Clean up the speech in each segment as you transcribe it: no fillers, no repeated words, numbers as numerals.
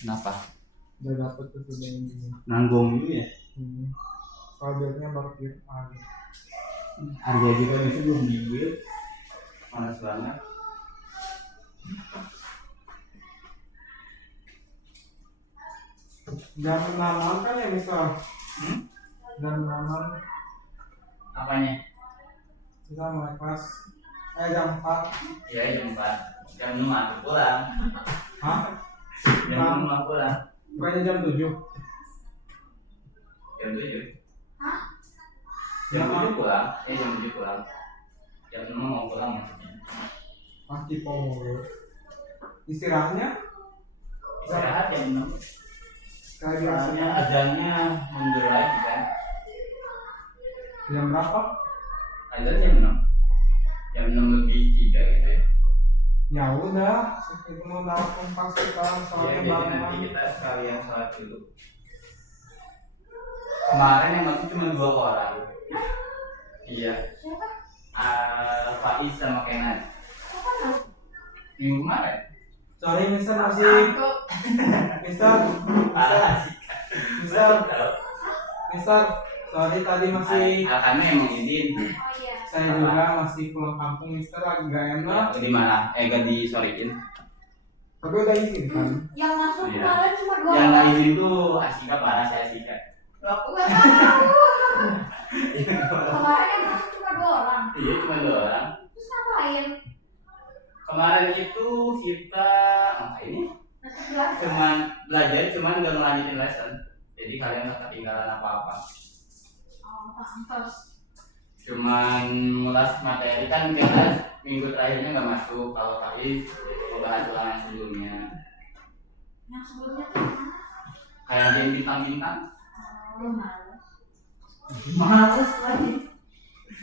Kenapa? Udah dapet tuh sudah ini. Nanggung dulu ya. Kalau biasanya parkir ada. Harga juga itu belum dibuat. Panas banget. Jam 6 kan ya misal. Jam 6 Apanya? kita mulai kelas. Jam 4. Ya jam 4. Jam 6 aku pulang. Hah? Jam 6 aku pulang. Bukannya jam 7? Jam 7. Hah? Jam 7 pulang. Jam 7 pulang. Jam 6 mau pulang maksudnya. Masih pomolo. Istirahatnya? Istirahat jam 6. Kayak Soalnya biasanya. azannya mundur lagi kan. Jam berapa? Azan jam 6. Jam 6 lebih 3 gitu ya. Ya udah, itu mau telepon pas kita Iya, soalnya jadi nanti barengan. kita sekalian sholat dulu. Kemarin yang masih cuma 2 orang. Iya. Siapa? Faiz sama Kenan. Siapa? Minggu kemarin. Sorry Mister masih. Mister. Mister. Sorry tadi masih. Kami emang izin. Oh iya. Saya juga masih pulang kampung Mister lagi gak enak. Di mana? Gak disoryin. Tapi udah izin kan? Yang masuk Iya. kemarin cuma 2 Yang nggak orang. izin tuh Asika, parah saya Asika. Aku gak tahu. Kemarin yang masuk cuma 2 orang. Iya cuma 2 orang. Terus ngapain? Kemarin itu kita ini Belajar. cuman belajar, cuman nggak ngelanjutin lesson. Jadi kalian nggak ketinggalan apa-apa. Oh, pantas. Cuman ngulas materi kan karena minggu terakhirnya nggak masuk. Kalau Faiz membahas ulang yang sebelumnya. Yang sebelumnya tuh mana? Kayak game bintang-bintang. Oh, males. Males lagi.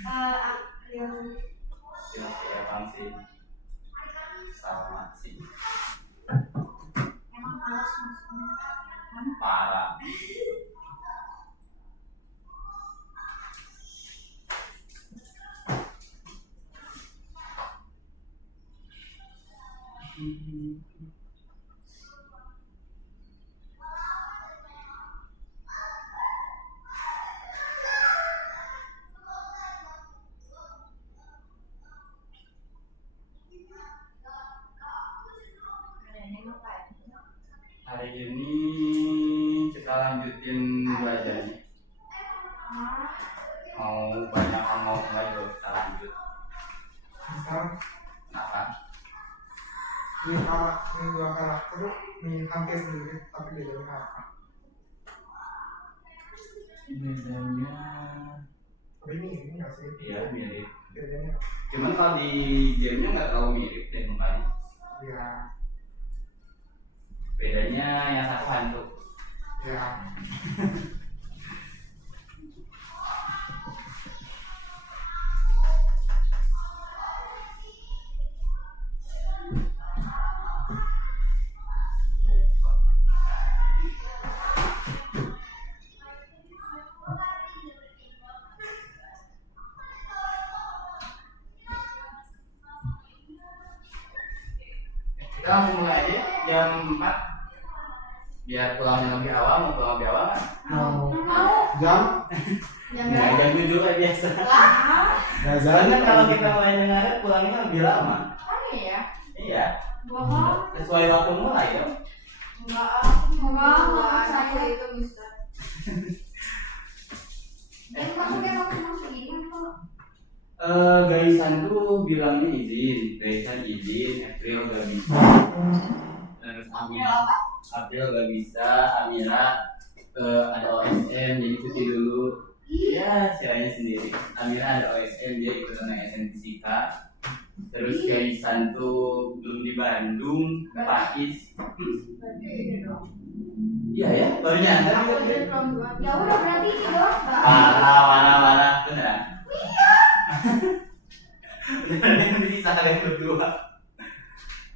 April. Kira-kira apa sih? Sama sih. Emang males maksudnya. Kan? Parah. Ada yang ngapain? Hari ini kita lanjutin belajarnya. Ah, Mau banyak mau enggak juga kita lanjut. Mister. Kenapa? Ini 2 karakter ini hampir mirip tapi bedanya apa? Bedanya Tapi ini nggak sih? iya mirip. Bedanya? Cuman kalau di gamenya nggak terlalu mirip deh mukanya. Ya. Bedanya yang satu hantu. Ya. Kita langsung mulai aja jam 4 biar pulangnya lebih awal. Mau pulang lebih awal kan? Mau mau. jam? Yang Nggak berapa? jam 7 kayak biasa. Lah. Nggak Soalnya kalau kita mulai dengar pulangnya lebih lama. Oh iya. Iya. Bohong. Sesuai waktu mulai dong. Enggak, aku enggak percaya itu Mister. Jadi maksudnya emang segini kok. Gaisan tuh bilangnya izin, Gaisan izin, April gak bisa. Terus April gak bisa, Amira ada OSM jadi cuti dulu. Ya siranya sendiri. Amira ada OSM dia ikutan SN Fisika. Terus Gaisan tuh belum di Bandung, Pakis. Berarti ini dong. Iya ya, baru nyadar Aku juga. udah belum dua. Ya udah berarti ini dong. Mana, beneran? Beneran yang bisa kalian berdua.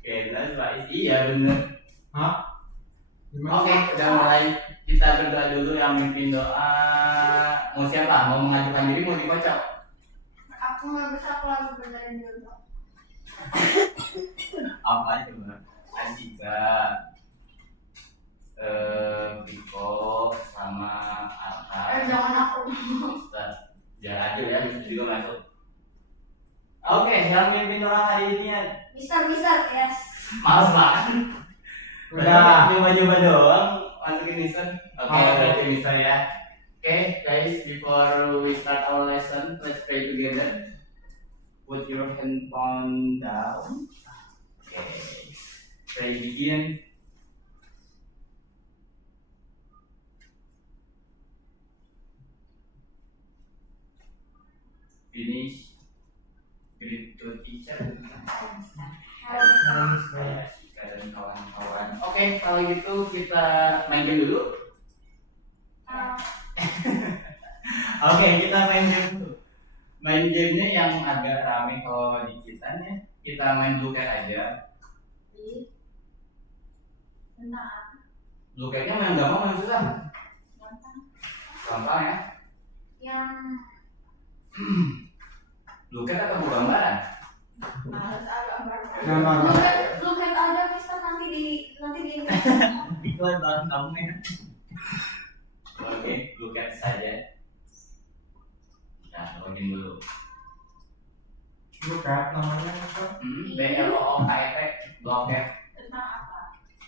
Oke, terus Faiz, iya bener. Hah? Gimana? Oke, udah mulai. Kita berdoa dulu yang mimpin doa. Mau siapa? Mau mengajukan diri, mau dikocok? Aku nggak bisa, aku lagi benerin dulu. Apa coba? Asika. Udah. Coba-coba doang. Masukin listen. Oke, Oh. berarti bisa ya. Oke, guys, before we start our lesson, let's pray together. Put your handphone down. Okay. Pray begin. Finish. Greet to teacher. Saya Sika dan kawan-kawan. Oke, kalau gitu kita main game dulu. Oke, kita main game dulu. Main gamenya yang agak rame kalau di kita nih. Kita main blue cat aja. Blue catnya main gampang main susah. Gampang ya. Yang Blue cat atau buku gambaran? males agak Gambar. Look at aja Mister nanti di Iklan banget kamu ya. Oke, blue cat saja. Nah, login dulu. Bukan namanya apa? BLOOKT blue cat. tentang apa?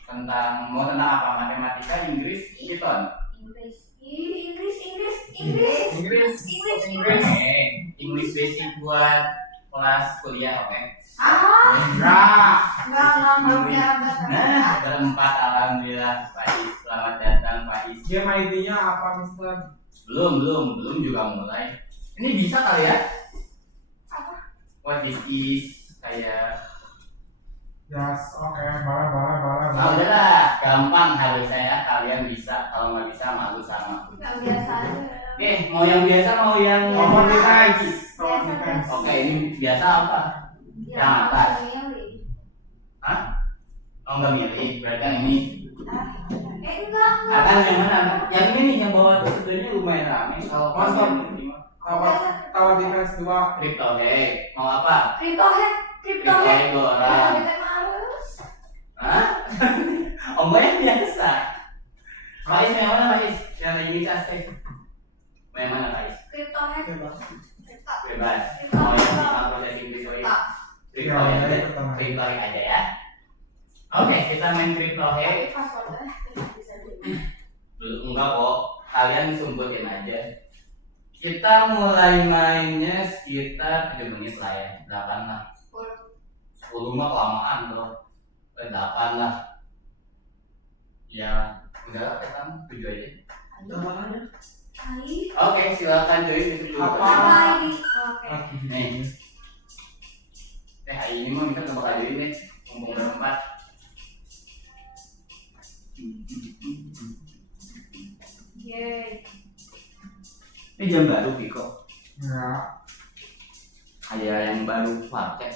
Tentang apa? Matematika, Inggris, Python. Inggris. Inggris. Oke, English basic buat kelas kuliah, oke. Enggak. Enggak. Nah, berempat alhamdulillah Pak Is. Selamat datang Pak Is. Game ID-nya apa, Mister? Belum juga mulai. Ini bisa kali ya? Apa? What this is kayak Yes, oke. Bala. nah udahlah, gampang harusnya ya, kalian bisa. Kalau nggak bisa malu sama aku. Yang biasa aja. Oke, mau yang biasa mau yang Common Biasa. defense. Common defense. Oke, ini biasa apa? Yang atas. Hah? Oh nggak milih, berarti yang ini. Enggak. Akan yang mana? Yang ini nih, yang bawah itu sebenarnya lumayan rame. Kalau Masa? ini mah Tower defense 2. crypto hack. Mau apa? Crypto hack. Crypto hack 2 orang. Males. Hah? Oh mbak yang biasa. Faiz yang mana Faiz? Yang lagi ngecas teh. Yang mana Faiz? Crypto hack. Bebas. Crypto. Mau yang tentang processing visual. Crypto hack aja. Crypto hack aja ya. Oke, kita main crypto hack. Tapi passwordnya bisa dulu. Enggak kok, kalian sumputin aja. Kita mulai mainnya sekitar 7 menit lah ya, 8 lah. 10 mah kelamaan bro. 8 lah. Ya, udah kan 7 aja. Hai. Oke, silakan join itu dulu. Apa? Hai. Oke. Nih. Hari ini mah kita nggak bakal join deh, mumpung berempat. Yeay. Ini jam baru Piko. Enggak. Ada yang baru pakai.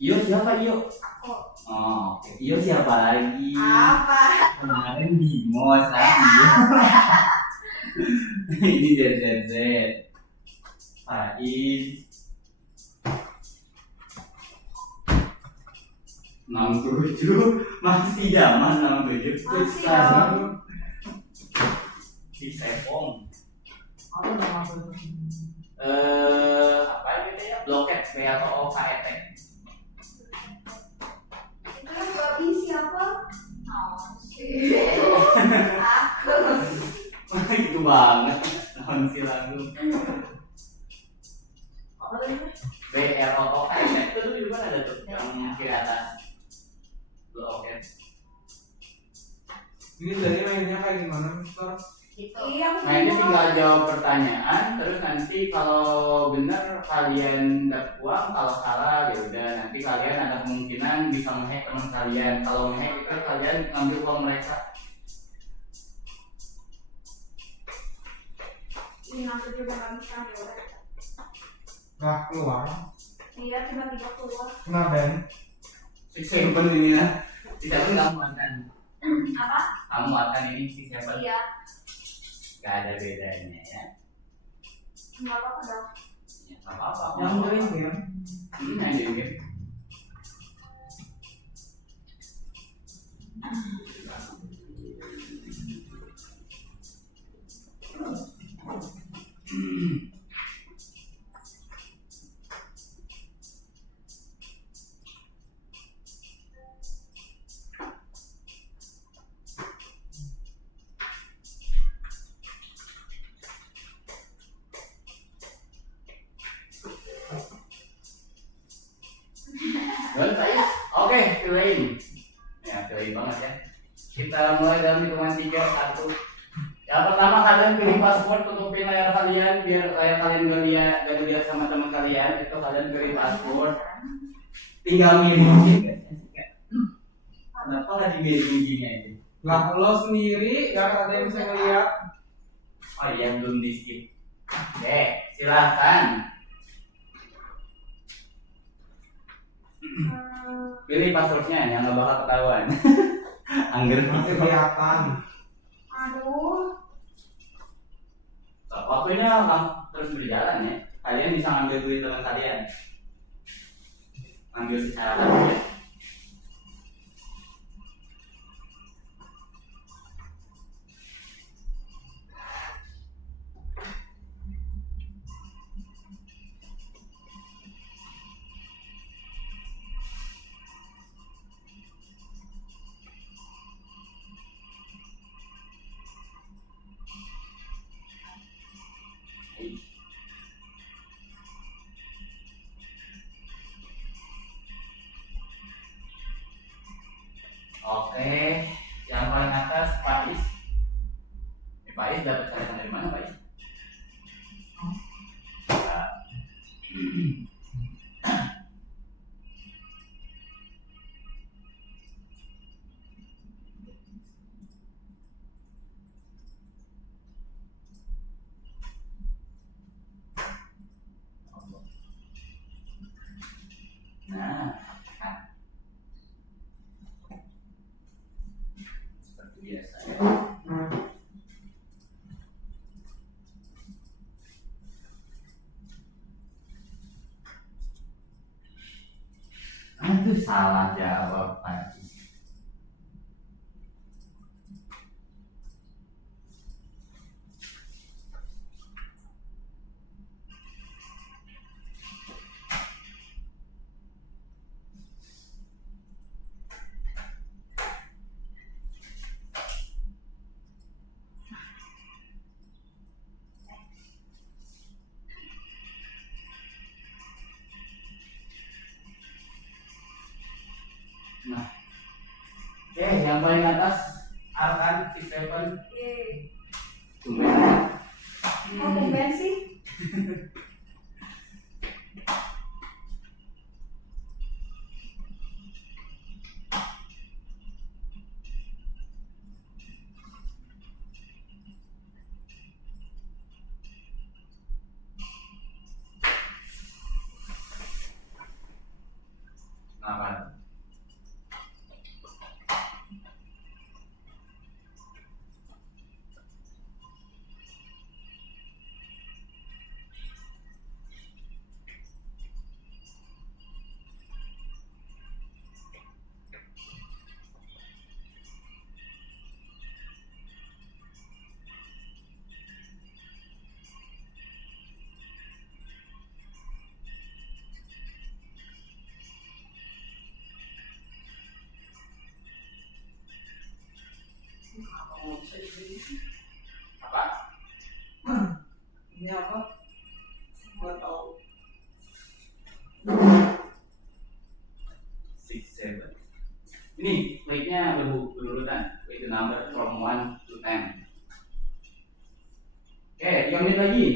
Iyo siapa Iyo? Aku. Oh, oke. Iyo siapa lagi? Apa? Kemarin Bimo sekarang Iyo. Ini ZZZ. Faiz. 67 masih zaman 67. Masih zaman. Si Sepong. Apa nama itu? Apa gitu ya? Bloket BLOOKT. Itu yang babi siapa? Oh, sih. Aku. Gitu banget. Naon sih lagu. Apa tadi? BLOOKT itu tuh di mana ada tuh? Yang kiri atas. Bloket. Ini jadi mainnya kayak gimana, Mister? Gitu. Iya. Nah ini tinggal jawab pertanyaan, terus nanti kalau benar kalian dapat uang, kalau salah ya udah nanti kalian ada kemungkinan bisa ngehack teman kalian. Kalau ngehack itu kalian ngambil uang mereka. Ini aku juga nggak bisa ya. Nggak keluar. Iya tiba-tiba keluar. Kena ban. Simpen ini lah. Tidak pun kamu akan, Apa? kamu akan ini si siapa? Iya. Gak ada bedanya ya. Nggak apa-apa dong. Ya nggak apa-apa. Yang main game. Main di game. Boleh Pak Is? Oke, fill-in. Ya, fill-in banget ya. Kita mulai dalam hitungan 3, 1. Yang pertama kalian pilih password, tutupin layar kalian biar layar kalian gak dilihat sama teman kalian. Itu kalian pilih password. Tinggal milih guys. Kenapa nggak dibiarin gini aja? Lah lo sendiri gak ada yang bisa ngeliat. Oh iya, belum di skip. Oke, silahkan. Pilih passwordnya yang nggak bakal ketahuan. Angger Masih kelihatan. Aduh. Waktunya langsung terus berjalan ya. Kalian bisa ngambil duit teman kalian. Ambil secara langsung ya. Oke, yang paling atas Pak Is. Pak Is dapat sarapan dari mana Pak Is? Nah, seperti biasa ya. Aduh, salah jawab Pak Is. Nah, oke, yang paling atas Arkan 67. Yeay. Tumben. Kok tumben sih? Kenapa? Apa? Ini apa? Gak tau. 6, 7. Ini kliknya berurutan, klik the number from 1 to 10. Oke, 3 menit lagi.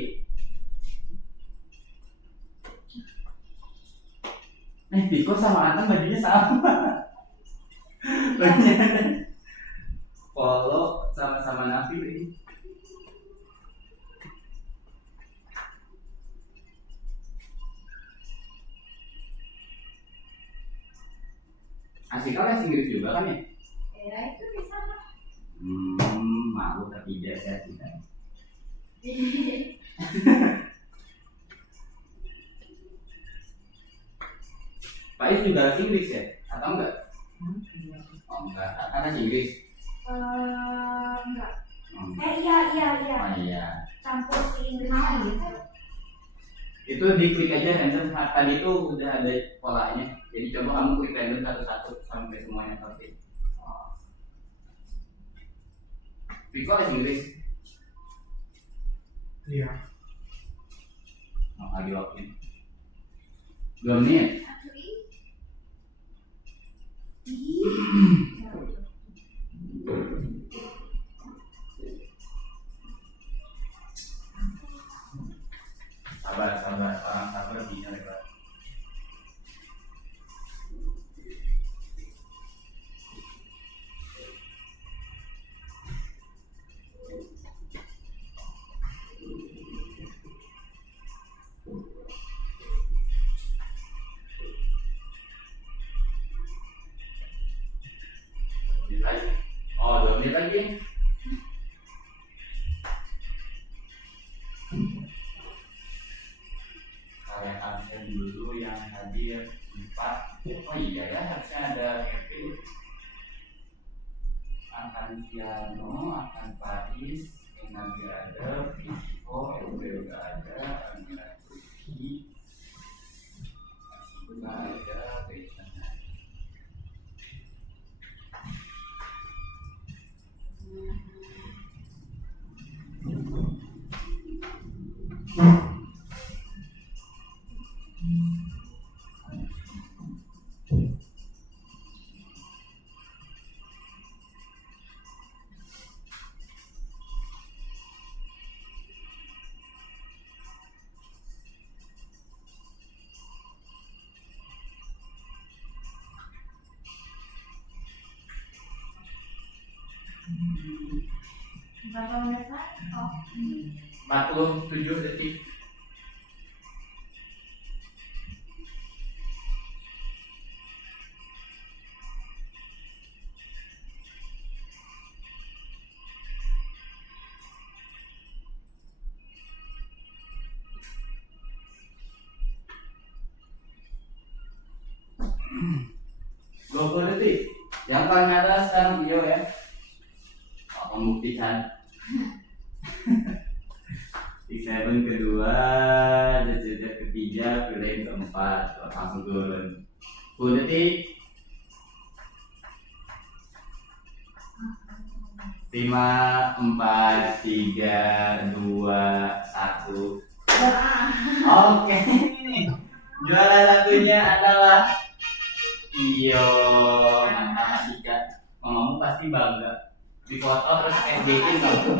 Viko sama Antam bajunya sama. Bajunya polo sama-sama Nafi ini. Asik les Inggris juga kan ya? Ya itu bisa. Malu tapi biasa kita. Pak Is juga les Inggris ya? Atau enggak? Oh enggak, ada Inggris. Enggak. Oh, Iya. oh iya. Campur si Inggris gitu. Itu diklik aja random. Tadi itu udah ada polanya. Jadi coba kamu klik random satu-satu sampai semuanya pasti. Oh. Viko les Inggris. Iya. Lagi waktunya 2 menit. Sabar, sabar, orang sabar bisa lewat. Lagi. Oh, 2 menit lagi. Kalian absen dulu yang hadir 4. Oh iya ya, harusnya ada Kevin, akan Piano, akan Paris, Nabi ada, Vivo, Ewe juga ada, Amira Suki, juga ada, Besan. Berapa menit lagi? Oh. 47 detik. detik. Yang paling atas sekarang Iyo ya. Oh, membuktikan. 6 kedua, jejak ketiga, pilih keempat, langsung turun. 10 detik. 5, 4, 3, 2, 1. Oke. Juara satunya adalah Iyo. Mantap Asika. Mamamu pasti bangga. Di foto terus SG-in kamu.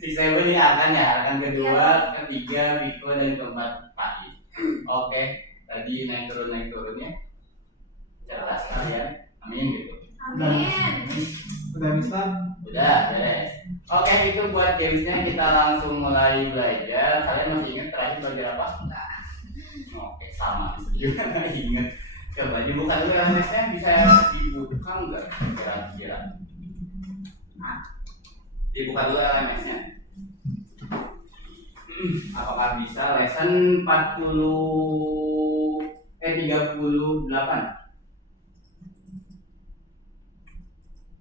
Si Seven ini akan kedua, ketiga, Viko, dan keempat Pak. Oke, tadi naik turunnya. Jelas kalian. Amin gitu. Amin. Udah bisa? Udah, beres. Oke, itu buat gamesnya, kita langsung mulai belajar. Kalian masih ingat terakhir belajar apa? Enggak. Oke, sama juga nggak ingat. Coba dibuka dulu LMS-nya, bisa dibuka nggak kira-kira? Dibuka dulu LMS-nya. Apakah bisa? Lesson 38.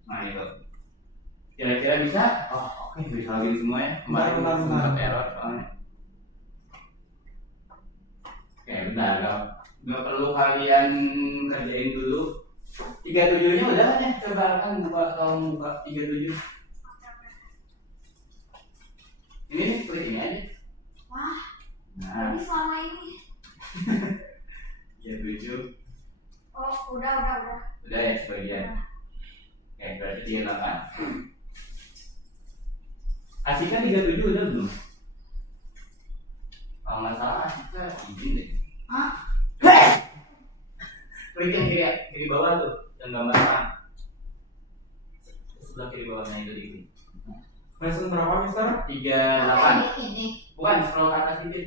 Nah itu. Kira-kira bisa? Oh oke, bisa lagi semua ya. Kemarin sempat error soalnya. Oke, bentar, nggak perlu kalian kerjain dulu. 37-nya udah kan ya? Coba kan buka 37. Ini nih, klik ini aja. Wah, Nah, ini selama ini. 37. Oh, udah. Udah ya sebagian. Oke, berarti 38. Asika 37 udah belum? Kalau nggak salah Asika izin deh. Hah? Klik yang kiri bawah tuh, yang gambar tangan. Sebelah kiri bawahnya itu diklik. Lesson berapa, Mister? 38. Ini. Bukan, scroll ke atas dikit.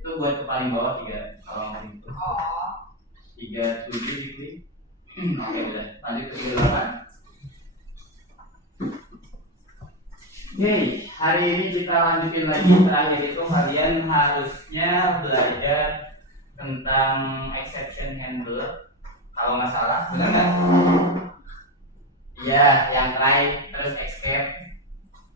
Itu buat ke paling bawah 3 kalau mau itu. Oh. 37 diklik. Oke, udah. Lanjut ke 38. Oke, hari ini kita lanjutin lagi. Terakhir itu kalian harusnya belajar tentang exception handler. Kalau nggak salah, benar nggak? Iya, yang try terus escape.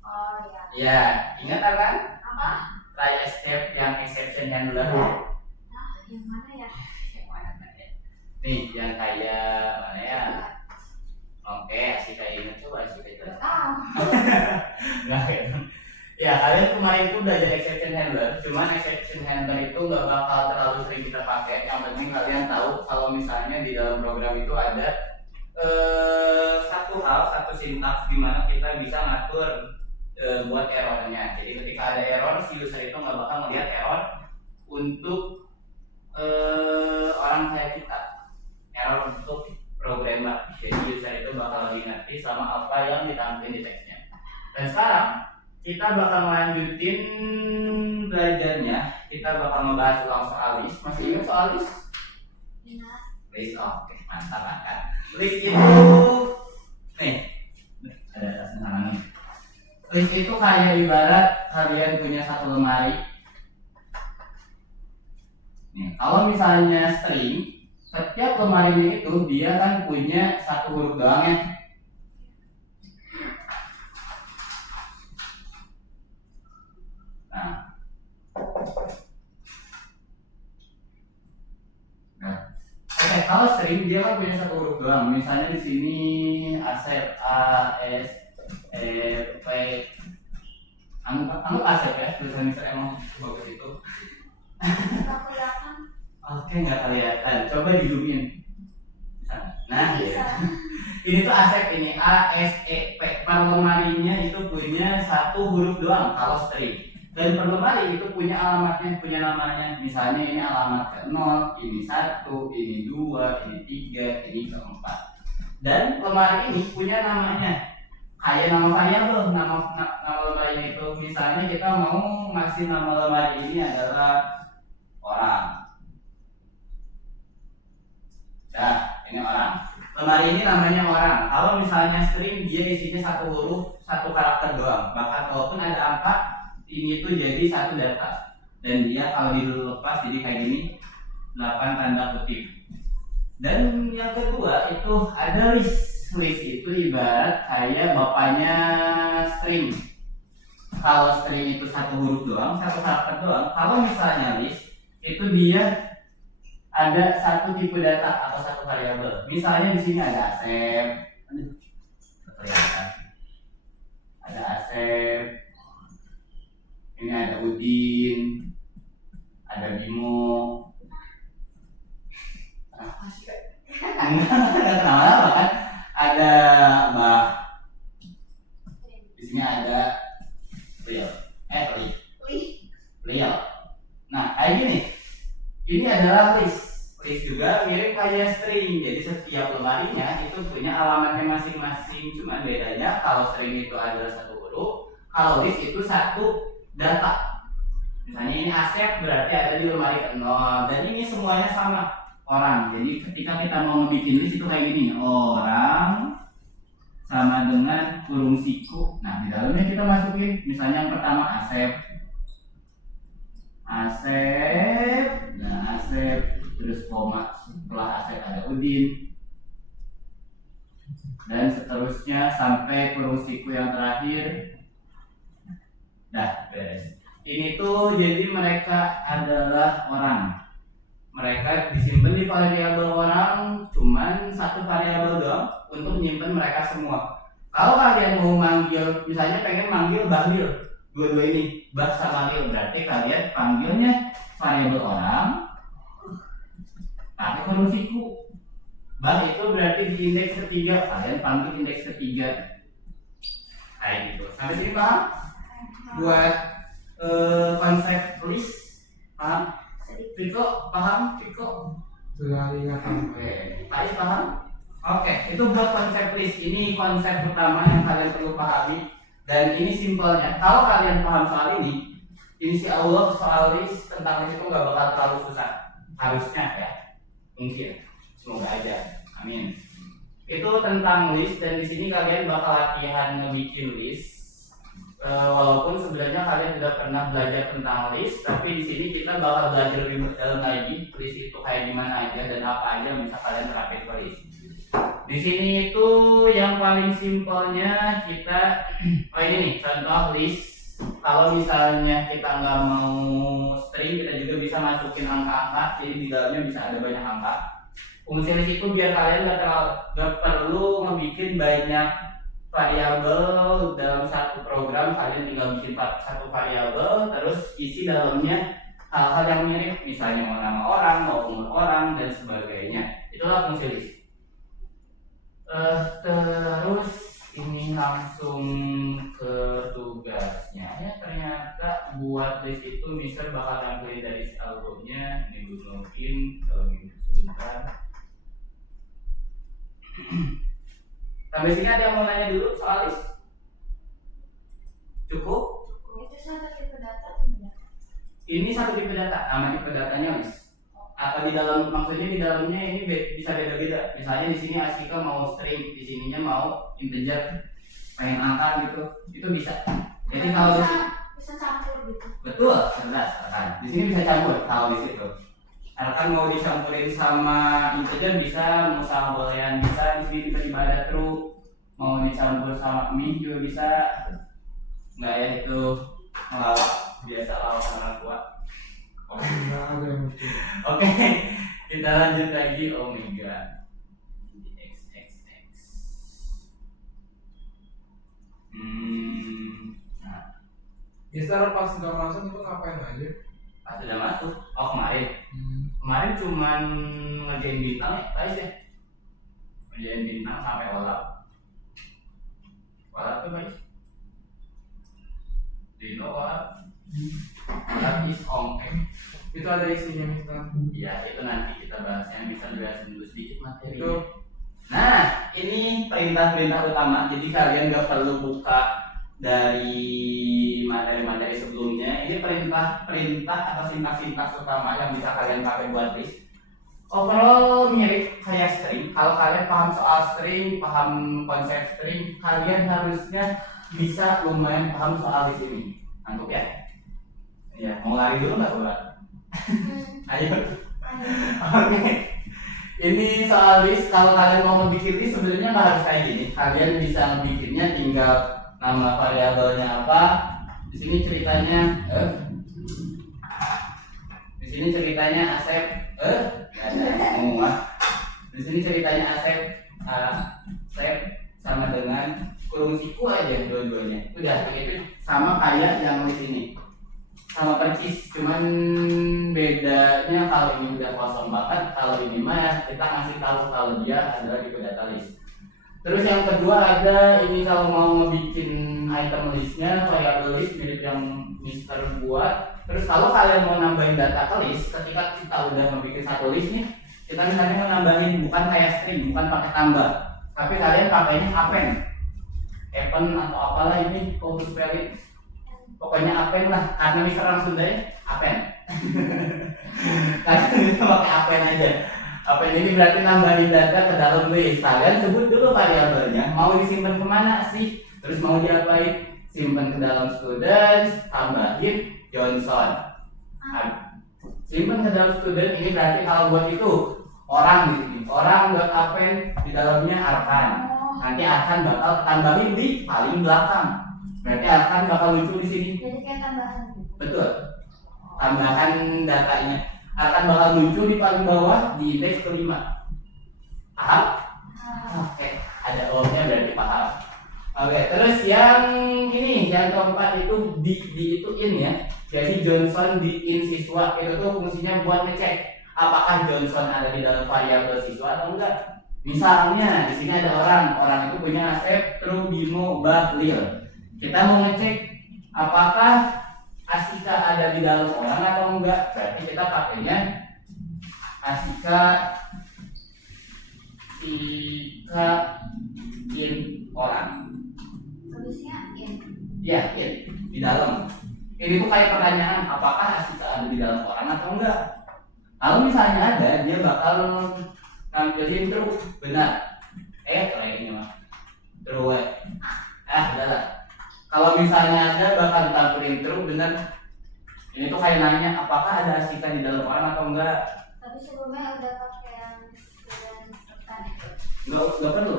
Oh iya. Iya, ingat kan? Apa? Try escape yang exception handler. Nah, yang mana ya? Yang mana ya? Nih, yang kayak mana ya? Oke, Asika ingat, coba Asika Gak jelaskan. tahu. Nggak ya. Ya, kalian kemarin itu belajar exception handler, cuman exception handler itu nggak bakal terlalu sering kita pakai. Yang penting kalian tahu kalau misalnya di dalam program itu ada satu sintaks di mana kita bisa ngatur buat errornya. Jadi ketika ada error, si user itu nggak bakal melihat error untuk orang kayak kita, error untuk programmer. Jadi user itu bakal lebih ngerti sama apa yang ditampilkan di teksnya. Dan sekarang kita bakal lanjutin belajarnya. Kita bakal membahas ulang soal list. Masih ingat soal list? List, oke, mantap kan. List itu nih, ada tangan. List itu kayak ibarat kalian punya satu lemari. Nih, kalau misalnya string, setiap lemarinya itu dia kan punya satu huruf doang ya. Oke, kalau string dia kan punya satu huruf doang. Misalnya di sini Asep, A S E P. Anggap Asep ya, tulisan Mister emang bagus itu. Oke, nggak kelihatan. Coba di zoom in. Nah, ya. Ini tuh Asep, ini A S E P. Per lemarinya itu punya satu huruf doang kalau string. Dan per lemari itu punya alamatnya, punya namanya. Misalnya ini alamat ke 0, ini 1, ini 2, ini 3, ini ke-4. Dan lemari ini punya namanya. Kayak nama variabel, nama lemari itu. Misalnya kita mau ngasih nama lemari ini adalah orang. Nah, ini orang. Lemari ini namanya orang. Kalau misalnya string dia isinya satu huruf, satu karakter doang. Bahkan kalaupun ada angka, ini tuh jadi satu data. Dan dia kalau dilepas jadi kayak gini, 8 tanda kutip. Dan yang kedua itu ada list. List itu ibarat kayak bapaknya string. Kalau string itu satu huruf doang, satu karakter doang. Kalau misalnya list itu dia ada satu tipe data atau satu variabel. Misalnya di sini ada Asep, ada Asep, ini ada Udin, ada Bimo. Apa sih kak? Enggak kenal kan? Ada Mbah. Di sini ada Leo. Nah, kayak gini. Ini adalah list. List juga mirip kayak string. Jadi setiap lemarinya itu punya alamatnya masing-masing. Cuma bedanya kalau string itu adalah satu huruf, kalau list itu satu data. Misalnya ini Asep berarti ada di lemari 0. Dan ini semuanya sama, orang. Jadi ketika kita mau bikin list itu kayak gini, orang sama dengan kurung siku. Nah, di dalamnya kita masukin misalnya yang pertama Asep. Nah Asep, terus koma, setelah Asep ada Udin, dan seterusnya sampai kurung siku yang terakhir. Dah, beres. Ini tuh jadi mereka adalah orang. Mereka disimpan di variabel orang, cuman satu variabel doang untuk menyimpan mereka semua. Kalau kalian mau manggil, misalnya pengen manggil Bahlil, dua-dua ini, Bah sama Lil, berarti kalian panggilnya variabel orang pakai kurung siku. Bah itu berarti di indeks ketiga, kalian panggil indeks ketiga. Kayak gitu. Sampai sini paham? Buat konsep list paham? Viko paham? Viko? Sudah ingat. Oke. Pais paham? Oke, itu buat konsep list. Ini konsep pertama yang kalian perlu pahami. Dan ini simpelnya. Kalau kalian paham soal ini, insya Allah soal list tentang list itu nggak bakal terlalu susah. Harusnya ya. Mungkin. Semoga aja. Amin. Itu tentang list, dan di sini kalian bakal latihan ngebikin list. Walaupun sebenarnya kalian sudah pernah belajar tentang list, tapi di sini kita bakal belajar lebih dalam lagi list itu kayak gimana aja dan apa aja yang bisa kalian terapin ke list. Di sini itu yang paling simpelnya kita, ini nih contoh list. Kalau misalnya kita nggak mau string, kita juga bisa masukin angka-angka, jadi di dalamnya bisa ada banyak angka. Fungsi list itu biar kalian nggak perlu ngebikin banyak variabel dalam satu program, kalian tinggal bikin satu variabel, terus isi dalamnya hal-hal yang mirip, misalnya mau nama orang, mau umur orang, dan sebagainya. Itulah fungsi list. Terus ini langsung ke tugasnya. Ya ternyata buat list itu misal bakal tampilin dari si albumnya. Ini gue login, kalau gitu sebentar. Sampai sini ada yang mau nanya dulu soal list? Cukup? Itu satu tipe data atau beda? Ini satu tipe data, nama tipe datanya list. Atau di dalam, maksudnya di dalamnya ini bisa beda-beda. Misalnya di sini Asika mau string, di sininya mau integer, pengen angka gitu, itu bisa. Jadi kalau bisa campur gitu. betul, jelas kan. Di sini bisa campur kalau di situ. Kan mau dicampurin sama integer bisa, mau sama boolean bisa, di sini tiba-tiba ada true, mau dicampur sama mie juga bisa. Enggak ya, itu melawak, biasa lawak orang tua. Nggak ada yang lucu. Oke, kita lanjut lagi omega. X. Nah, Mister pas nggak masuk itu ngapain aja? pas sudah masuk. Oh kemarin cuman ngerjain bintang ya, guys ya. Ngerjain bintang sampai olap. Olap tuh guys. Dino olap. Olap is ongkeng. Itu ada isinya Mister. Ya itu nanti kita bahasnya, bisa jelasin dulu sedikit materi. Itu Nah ini perintah-perintah utama. Jadi kalian gak perlu buka dari materi-materi sebelumnya. Ini perintah atau sintaks utama yang bisa kalian pakai buat list. Overall mirip kayak string. Kalau kalian paham soal string, paham konsep string, kalian harusnya bisa lumayan paham soal list ini. Ngantuk ya? Ya, mau lari dulu nggak Surat? Ayo. Oke. Ini soal list. Kalau kalian mau ngebikin list sebenarnya nggak harus kayak gini. Kalian bisa ngebikinnya tinggal nama variabelnya apa. Di sini ceritanya di sini ceritanya Asep nggak ada semua. Di sini ceritanya Asep sama dengan kurung siku aja dua-duanya. Udah itu sama kayak yang di sini. Sama persis, cuman bedanya kalau ini udah kosong banget, kalau ini mah kita ngasih tahu kalau dia adalah tipe data list. Terus yang kedua ada ini kalau mau ngebikin item listnya, variable list mirip yang Mister buat. Terus kalau kalian mau nambahin data ke list, ketika kita udah ngebikin satu list nih, kita misalnya mau nambahin bukan kayak string, bukan pakai tambah, tapi kalian pakainya append atau apalah ini, how to spell it. Pokoknya append lah, karena Mister orang Sunda ya, append. Kalian bisa pakai append aja. Append ini berarti nambahin data ke dalam list. Kalian sebut dulu variabelnya, mau disimpan kemana sih? Terus mau diapain? Simpan ke dalam students, tambahin Johnson. Simpan ke dalam student ini berarti kalau buat itu orang di sini. Orang buat append di dalamnya Arkan. Nanti akan bakal tambahin di paling belakang. Berarti akan bakal lucu di sini. Jadi kayak tambahan. Betul. Tambahan datanya akan bakal lucu di paling bawah di indeks kelima. Paham? Oke. Ada O-nya berarti paham. Oke. Terus yang ini, yang keempat itu di itu in ya. Jadi Johnson di in siswa itu tuh fungsinya buat ngecek apakah Johnson ada di dalam variabel siswa atau enggak. Misalnya di sini ada orang itu punya Asep, True, Bimo, Bahlil. Kita mau ngecek apakah Asika ada di dalam orang atau enggak. Berarti kita pakainya Asika in orang. Tulisnya in. Ya, in di dalam. Ini tuh kayak pertanyaan apakah Asika ada di dalam orang atau enggak. Kalau misalnya ada, dia bakal nampilin true, benar. Kayaknya mah true. Udahlah. Kalau misalnya ada bakal ditampilin true, benar. Ini tuh kayak nanya apakah ada Asika di dalam orang atau enggak. Tapi sebelumnya udah pakai yang student rekan itu. Enggak perlu.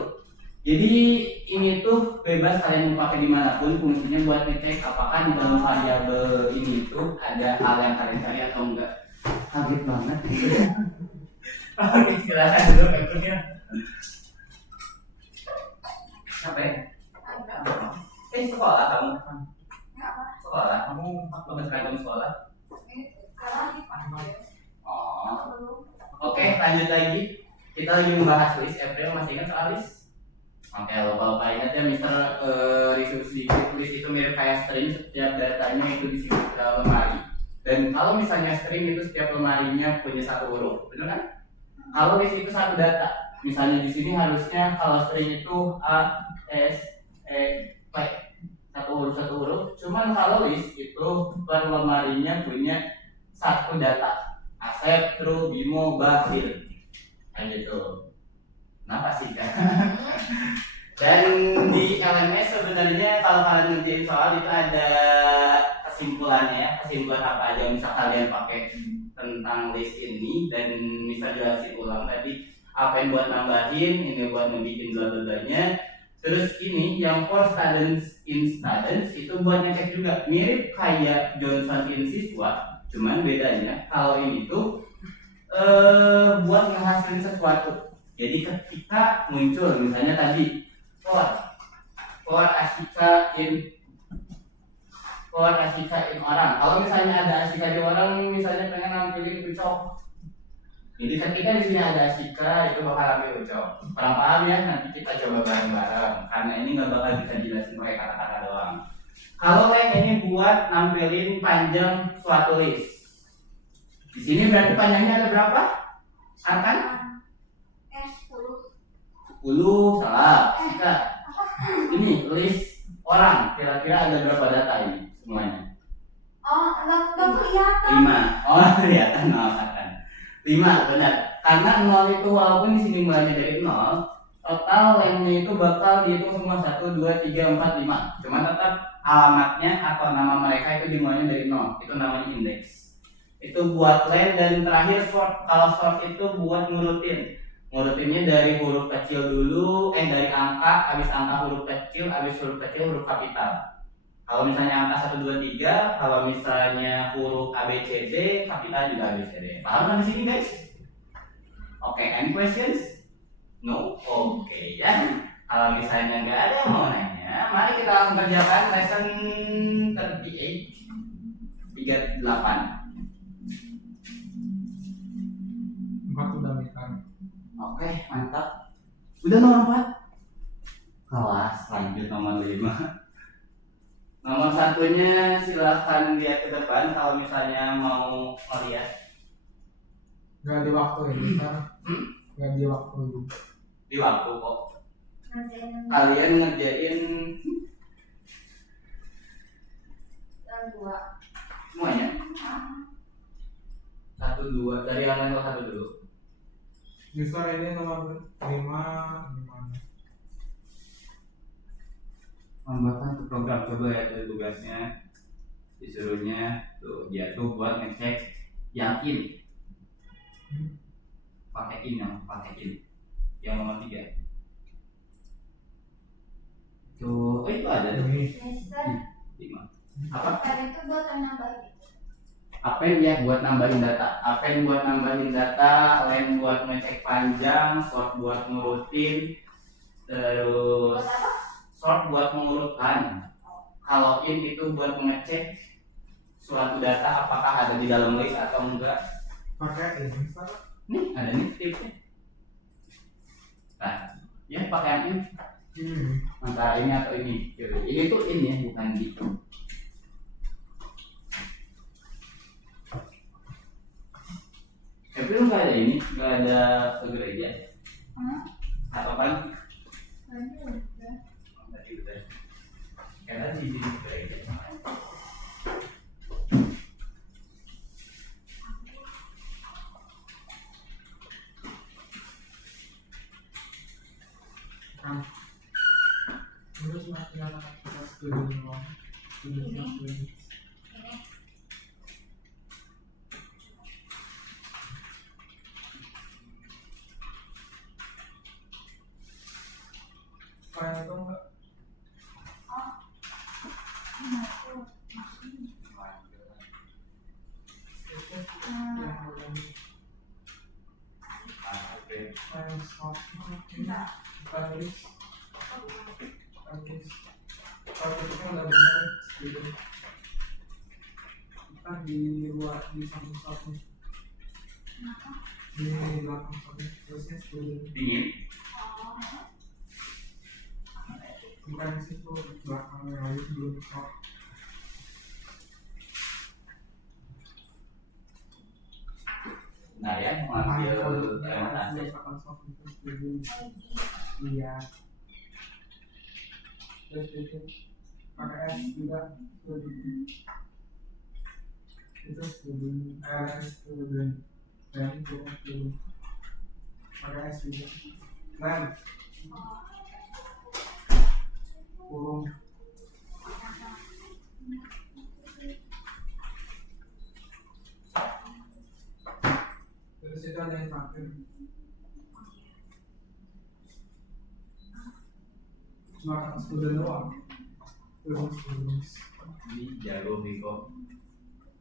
Jadi ini tuh bebas kalian mau pakai dimanapun, fungsinya buat ngecek apakah di dalam variabel ini tuh ada hal yang kalian cari atau enggak. Kaget banget. Oke, silakan dulu berikutnya. Apa ya? sekolah kamu? Nggak apa. Sekolah? Kamu Kamu seragam sekolah? Sekarang dipakai. Oh. Belum. Oke, lanjut lagi. Kita lagi membahas list. April masih ingat soal list? Oke, lupa ingat ya Mister review sedikit. List itu mirip kayak string, setiap datanya itu disimpan ke dalam lemari. Dan kalau misalnya string itu setiap lemarinya punya satu huruf, benar kan? Kalau list itu satu data, misalnya di sini harusnya kalau string itu A, S, E, P, satu huruf. Cuman kalau list itu per lemarinya punya satu data. Asep, Tru, Bimo, Bakhil, kayak gitu. Kenapa sih kan? Dan di LMS sebenarnya kalau kalian ngertiin soal itu ada kesimpulannya, kesimpulan apa aja yang bisa kalian pakai tentang list ini, dan bisa jelasin ulang tadi apa yang buat nambahin, ini buat ngebikin bla bla blanya. Terus ini yang for students in students itu buat ngecek juga, mirip kayak Johnson in siswa, cuman bedanya kalau ini tuh buat ngehasilin sesuatu. Jadi ketika muncul misalnya tadi for Asika in orang. Kalau misalnya ada Asika di orang, misalnya pengen nampilin Ucok. Jadi ketika di sini ada Asika, itu bakal ambil Ucok. Kurang paham ya? Nanti kita coba bareng-bareng. Karena ini nggak bakal bisa jelasin pakai kata-kata doang. Kalau yang ini buat nampilin panjang suatu list. Di sini berarti panjangnya ada berapa? Akan? 10, salah. Asika. Ini list orang. Kira-kira ada berapa data ini semuanya? Oh, nggak kelihatan. 5. Oh, kelihatan, maafkan. 5, benar. Karena 0 itu walaupun di sini mulainya dari 0, total lengthnya itu bakal dihitung semua 1, 2, 3, 4, 5. Cuma tetap alamatnya atau nama mereka itu dimulainya dari 0. Itu namanya indeks. Itu buat length. Dan terakhir sort. Kalau sort itu buat ngurutin. Ngurutinnya dari huruf kecil dulu, dari angka, habis angka huruf kecil, habis huruf kecil huruf kapital. Kalau misalnya angka 1, 2, 3, kalau misalnya huruf A, B, C, D, kapital juga A, B, C, D. Paham kan di sini guys? Oke, any questions? No? Oke ya. Kalau misalnya nggak ada yang mau nanya, mari kita langsung kerjakan lesson 38. 38. 4 udah mikir. Oke, mantap. Udah nomor 4. Kelas, lanjut nomor 5. Nomor satunya silahkan lihat ke depan kalau misalnya mau melihat. Gak di waktu ya, Mister. Gak di waktu dulu. Di waktu kok. Kalian ngerjain Dan 2. semuanya? 1, 2, dari yang level 1 dulu. Mister ini nomor 5 gimana? Tambahkan ke program, coba ya tugasnya. Disuruhnya tuh dia tuh buat ngecek yakin. Pakai yang nomor 3. Tuh, itu ada tuh. Ini 5. Apa? Tadi itu buat nambahin. Apa ya buat nambahin data? Apa buat nambahin data? Len buat ngecek panjang, sort buat ngurutin, terus Buat apa? sort buat mengurutkan. Kalau in itu buat mengecek suatu data apakah ada di dalam list atau enggak. pakai ini, Mister. Nih ada nih tipsnya. Nah, ya pakai yang in. Antara ini atau ini. Ini tuh in ya, bukan di. Tapi lu nggak ada ini, nggak ada ke gereja. Atau kan? Tadi udah. Karena di gereja. Terus masih ada studi doang. Studi. Ini. Kayak itu enggak? Kalau tutupnya udah benar gitu. Kita di luar di samping shopnya. Di belakang shopnya terusnya student. Dingin. Bukan di situ belakangnya lagi sebelum shop. Nah ya, mengambil remontasi. Iya. Terus itu pakai es juga itu student student dan juga student pakai es juga dan kurung terus itu ada yang terakhir cuma student doang student. Ini jago Biko.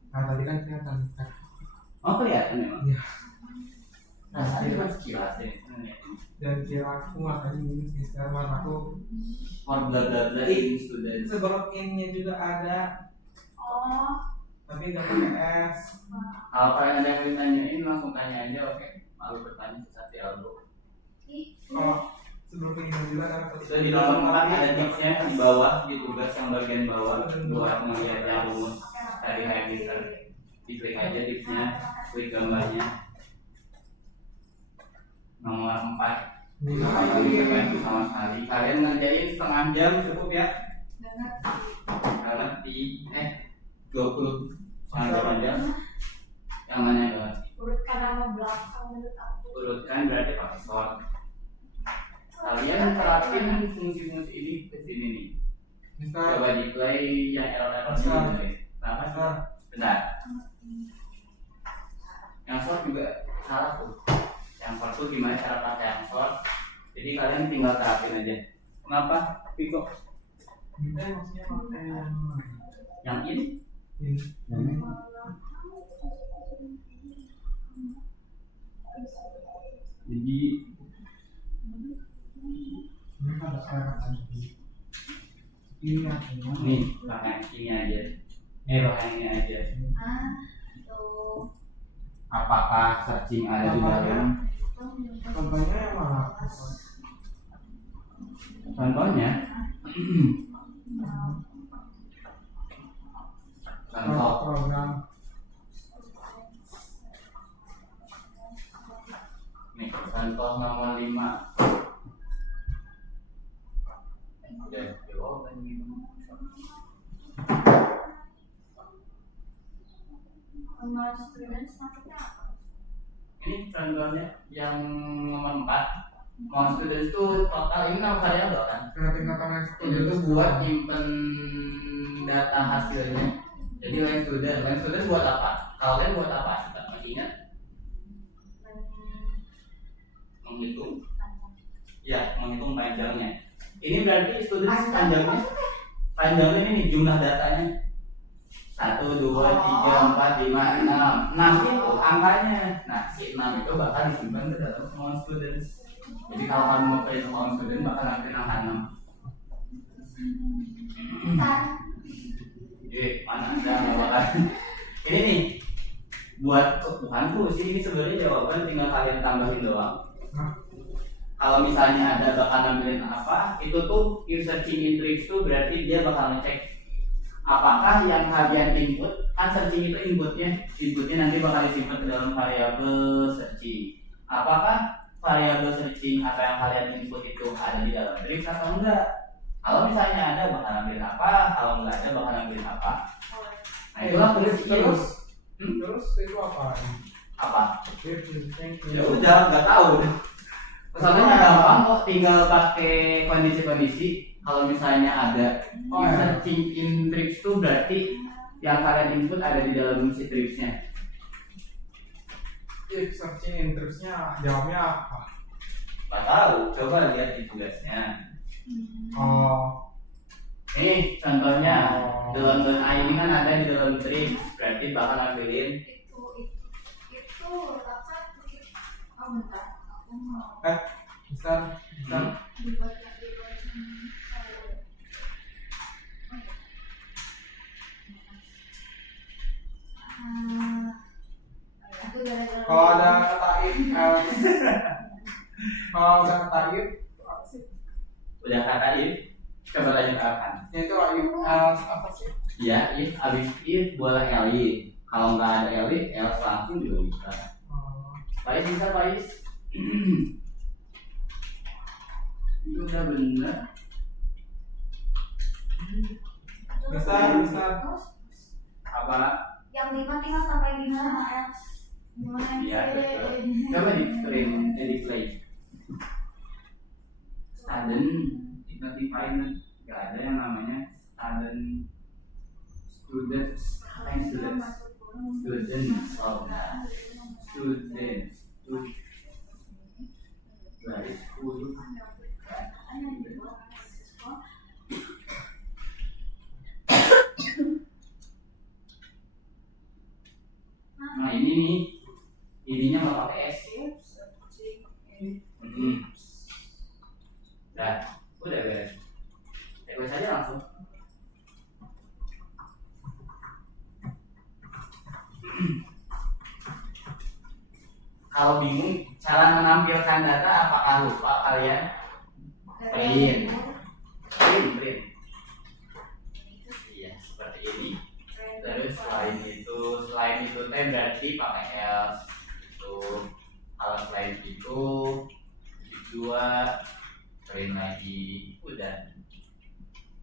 Nah tadi kan kelihatan kan Oh kelihatan memang. iya Rasanya masih kilas ya. dan kira aku makanya ini sekarang aku Or bla bla bla ini student. sebelum innya juga ada tapi nggak pakai es. Kalau kalian ada yang mau tanyain langsung tanya aja, oke? Malu bertanya sesat di Aldo. Kalau sebelum ini juga kan Itu di dalam kan ada tipsnya di bawah di tugas yang bagian bawah buat melihat yang rumus dari Hamilton. Diklik aja tipsnya, klik gambarnya. Nomor 4. ini Kalian bisa bantu sama sekali. Kalian ngerjain setengah jam cukup ya? Karena di 20 setengah jam aja. Yang mana yang nggak? Urutkan nama belakang menurut aku. Urutkan berarti pakai sort. Kalian terapin fungsi-fungsi ini ke sini nih. bisa Coba di play yang error Bisa. ini deh. Kenapa sih? Benar. Yang sort juga salah tuh. Yang sort tuh gimana cara pakai yang sort? Jadi kalian tinggal terapin aja. Kenapa? Piko? kita maksudnya pakai Yang ini? ini Jadi ini ada kayak tadi ini artinya nih pakai ini aja. Pakai ini aja. Tuh. Apakah searching ada di dalam? contohnya yang mana Contohnya, contoh program nih, contoh nomor 5. Udah jawaban gitu. Sama students maksudnya apa? Ini contohnya yang nomor 4. Mau students itu total ini nama variabel kan? tingkatan Itu buat nyimpen data hasilnya. Jadi line student buat apa? Kalian buat apa? Kita masih ingat? Menghitung. Ya, menghitung panjangnya. Ini berarti students panjangnya ini nih, jumlah datanya 1, 2, 3, 4, 5, 6 itu angkanya. Nah si 6 itu bakal disimpan ke dalam amount students. Jadi kalau kamu mau print amount student bakal ngambil angka 6. Mana ada bakal. Ini nih buat bukan tuh sih, ini sebenarnya jawaban tinggal kalian tambahin doang. Kalau misalnya ada bakal ngambilin apa, itu tuh searching in tricks tuh berarti dia bakal ngecek apakah yang kalian input, kan searching itu inputnya nanti bakal disimpan ke dalam variabel searching. Apakah variabel searching atau yang kalian input itu ada di dalam tricks atau enggak? Kalau misalnya ada bakal ngambilin apa, kalau enggak ada bakal ngambilin apa. Nah itulah terus itu apa apa? Ya ya udah nggak tahu. Pesannya gampang kok, tinggal pakai kondisi-kondisi. Kalau misalnya ada searching in tricks itu berarti yang kalian input ada di dalam si tricksnya. if searching interestnya jawabnya apa Nggak tahu, coba lihat di tugasnya. oh Ini contohnya dalam A ini kan ada di dalam tricks, berarti bakal ngambilin Itu apa tuh? Oh bentar, aku mau bisa dibuat Kalau kata if apa sih? Udah kata if, coba lanjut akan. Ya itu if else apa sih? Ya, if boleh elif. Kalau nggak ada elif, else langsung juga bisa. Faiz bisa Faiz? Ini udah bener. Bisa. Apa? Yang 5 tinggal sampai di mana ya? Iya, betul. Coba di play. Sudden, notifying, nggak ada yang namanya sudden students. Apa yang students? Students, oh enggak. Students. Baris 10. Nah ini nih, ininya nggak pakai S. Dah, udah beres. Request aja langsung. Kalau bingung cara menampilkan data, apakah lupa kalian? Print. Iya, seperti ini. Terus selain itu teh berarti pakai else itu. Kalau selain itu dua print lagi, udah.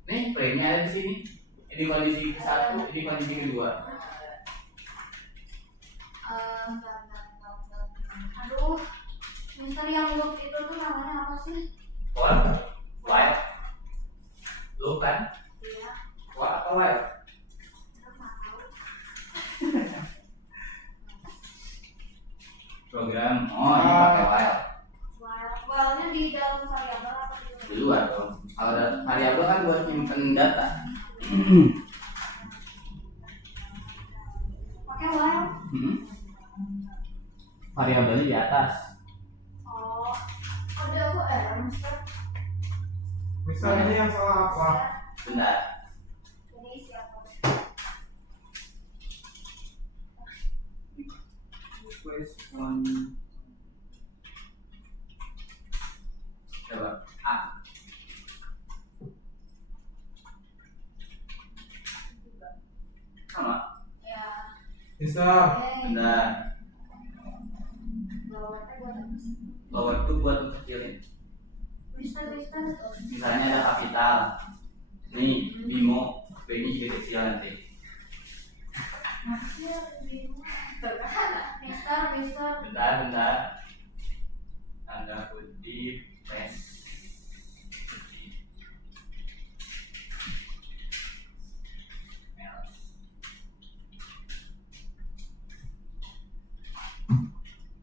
Nih printnya ada di sini. Ini kondisi ke-1, ini kondisi kedua. Aduh, misteri yang loop itu tuh namanya apa sih? While, loop kan? Iya, While apa while? aku nggak tahu. Program, ini pakai while. While-nya di dalam variabel atau di luar? Di luar dong. Kalau ada variabel kan buat nyimpen data. Pakai while? Variabelnya di atas. Oh, ada aku mister. Misalnya ini yang salah apa? Bentar. Ini siapa? Request on. Coba A. Sama. Ya. Bisa. Bentar. Lower tuh buat kecilin. Mister. Misalnya ada kapital. Nih, Bimo. B ini jadi kecil nanti. Mister. Bentar. Tanda kutip tes.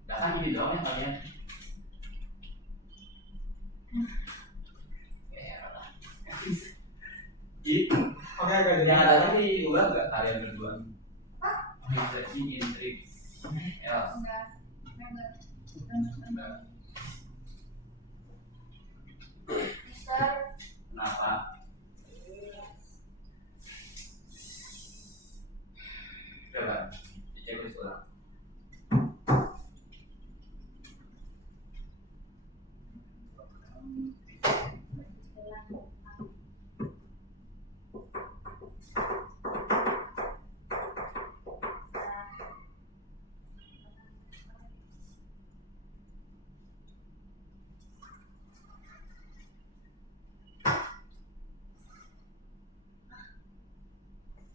Udah kan gini doang ya kalian. Gitu. Oke, jadi Yang ada tadi diubah nggak kalian berdua? Organisasi intrik. Ya. Mister. Kenapa? Coba dicek ulang.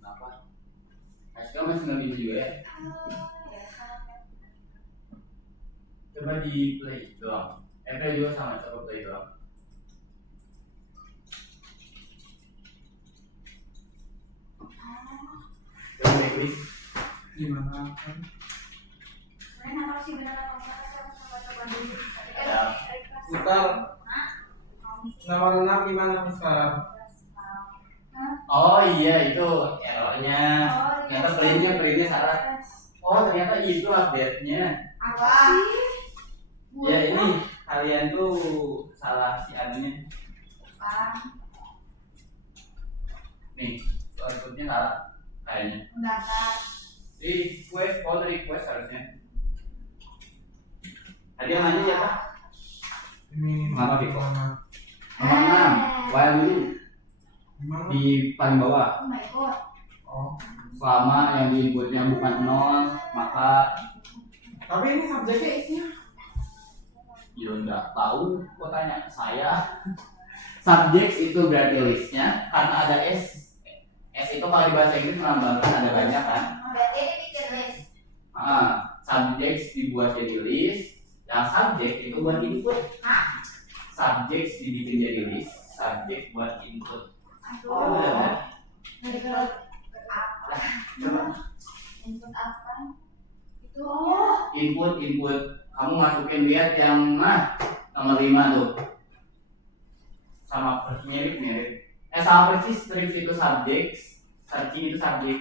Kenapa? Aska masih nggak bisa juga ya? Coba di play doang. Play juga sama, coba play doang. Coba play klik. gimana kan? Kenapa sih benar atau enggak? Saya mau coba dulu. Ya. Mister, nomor 6 gimana Mister? Oh iya itu errornya. Ternyata printnya salah. Oh ternyata itu update-nya. Apa sih? Ya ini kalian tuh salah si anunya. Nih outputnya salah kayaknya. Data. Request harusnya. Tadi yang nanya siapa? Ini Mama Biko. Mama. Nomor 6. While dulu Gimana? di paling bawah. Oh my god. Oh. Selama yang di inputnya bukan 0, maka Tapi ini subjeknya isinya. ya nggak tahu. Kok tanya saya? Subject itu berarti listnya karena ada S. S itu kalau di bahasa Inggris melambangkan ada banyak kan. Berarti ini bikin list. Subject dibuat jadi list. Yang subject itu buat input. Subject dibikin jadi list. Subject buat input. Aduh. Oh, udah kan? Dari kalau apa? Coba. Input apa? Itu Input. Kamu masukin lihat yang nomor 5 tuh. Sama mirip. Sama persis strips itu subject, searching itu subject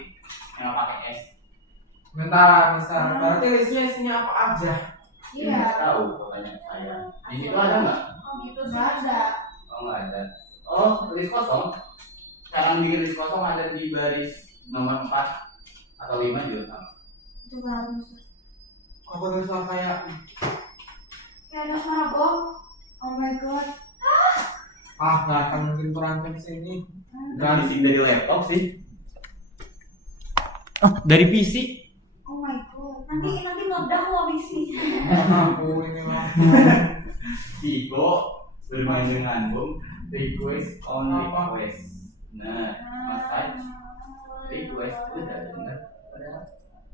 yang pakai S. Bentar, misal. Berarti listnya isinya apa aja? iya. Nggak tahu pokoknya saya. Di situ ada nggak? Oh gitu sih. Nggak ada. Oh nggak ada. Oh list kosong. Sekarang di list kosong ada di baris nomor 4 atau 5 juga sama. Itu bagus. Aku tulis kayak Kayak ada suara bom. Oh my god. nggak akan mungkin terancam sini. Nggak bising dari laptop sih. Oh dari PC. Oh my god. Nanti meledak loh misi. Aku ini mah. Vigo bermain dengan bom. Request on request. Nah, massage request udah dengar.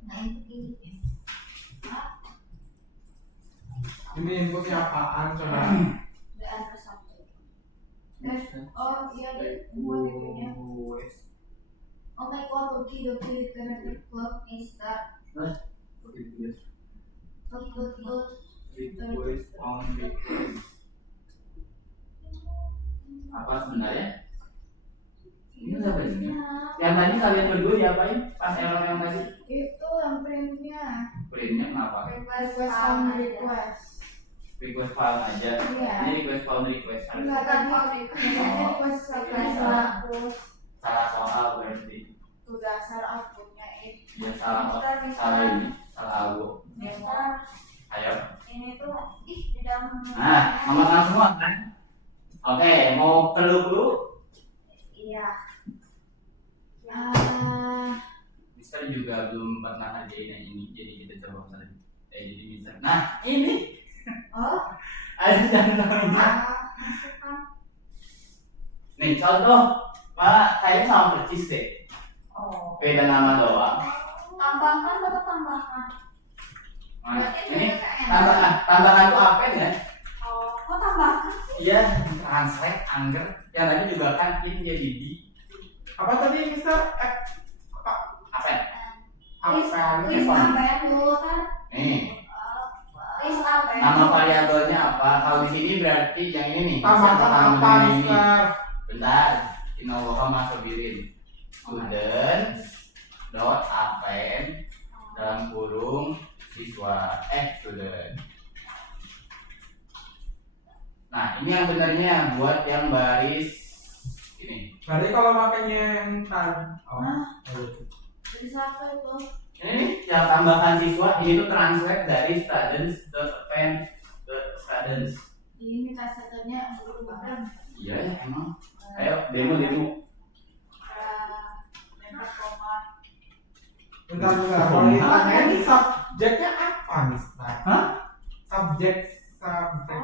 Nah ini. Ini inputnya apaan coba? The answer subject. Oh iya deh. Buat itunya. Oh my god. Doki literature club is that. Request on request. Apa sebenarnya? Ini apa ini? Yang tadi kalian berdua diapain? Pas error yang tadi? Itu yang printnya. Printnya kenapa? Request on request. Request file aja. Iya. Ini request file request. Enggak tadi request hapus. Salah soal berarti. Itu dasar outputnya itu. Ya salah ini, salah algo. Ayo. Ini tuh di dalam. Nah, nomor semua kan? Oke, mau perlu? Iya. Mister juga belum pernah ngerjain yang ini, jadi kita coba kali. Jadi Mister. Nah, ini. Oh. Ada contohnya. Masukkan. Nih, contoh. Malah kayaknya sama persis deh. Oh. Beda nama doang. Tambahkan atau tambahkan? Nah, ini tambahkan tuh apa ya? Oh, kok tambahkan? Iya, translate, angger. Yang tadi juga kan in jadi di. Apa tadi Mister? Apa? List Apa? apa ya dulu kan? Nih, List apa ya? nama variabelnya apa? Kalau di sini berarti yang ini nih. Tambahkan Misalkan apa ini. Mister? Bentar, Innovoha masuk birin. Student dot append dalam kurung siswa student. Nah ini yang benarnya buat yang baris ini. Berarti kalau makanya yang tadi. Hah? Jadi satu itu. Ini nih yang tambahkan siswa ini tuh translate dari students dot append dot students. Ini kasetnya berubah. Iya emang. Ayo demo. Lempar koma. Bentar. Kalau ditanya ini subjeknya apa Mister? Hah? Subjeknya apa?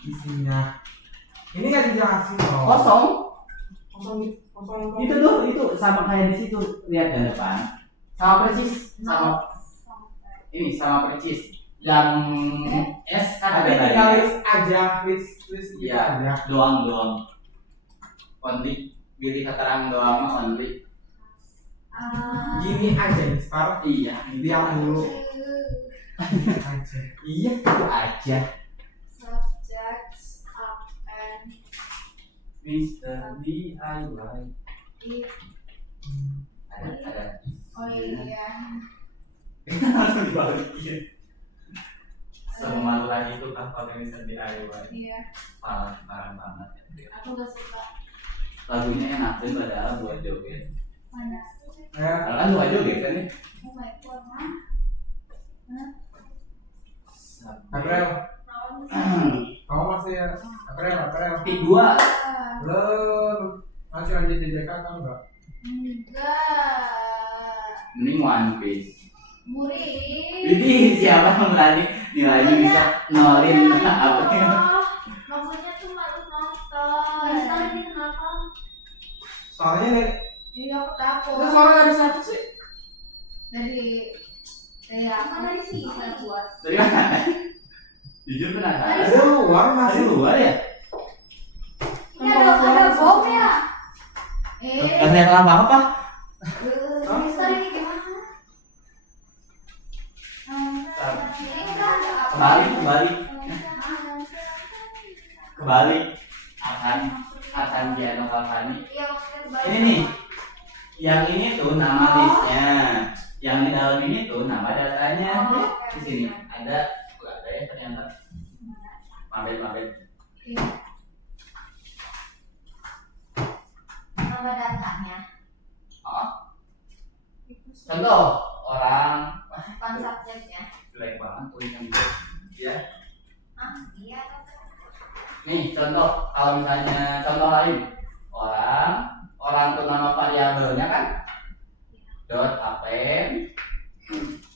Isinya. Ini nggak dijelasin loh. Kosong. Kosong. Itu tuh itu sama kayak di situ lihat di depan. Sama persis sama ini sama persis. Yang S kan Tapi ada tinggal tadi. list aja, list gitu Iya, aja. doang. Only pilih keterangan doang only. Gini aja Mister. Iya, Diam dulu aja. Iya, itu aja. Subjects append Mr. DIY. Ada. Oh iya. Langsung dibalikin. Semalu lagi tuh kan pakai Mr. DIY. Iya. Parah banget. Aku gak suka. Lagunya enak dan padahal buat joget. Mana? Kalau kan buat joget kan nih. Oh my god, mah. April. Naon Kamu masih April. Pik 2. Belum. Masih lanjut di JK kan enggak? enggak. Mending One Piece. Murid. Jadi siapa yang berani nilainya bisa nolin apa ya? Maksudnya tuh harus nonton. Nonton ini kenapa? Soalnya nih, Iya aku takut. itu suara dari satu sih. Dari apa dari sih saya buat. Dari mana? Jujur penasaran. Ada luar Dari masih. luar ya? Ini ada bom ya? Gak lihat apa-apa. Mister ini gimana? Ini udah ada apa? Kebalik. Akan dia Novavani. Iya maksudnya kebalik. Ini nih. Yang ini tuh nama listnya. Yang di dalam ini tuh nama datanya. Di sini ada ya ternyata. Mabel. Iya. Nama datanya. Oh. Contoh orang Bukan subjeknya. jelek banget tulisan itu. Ya. Iya. Nih contoh kalau misalnya contoh lain orang tuh nama variabelnya kan dot append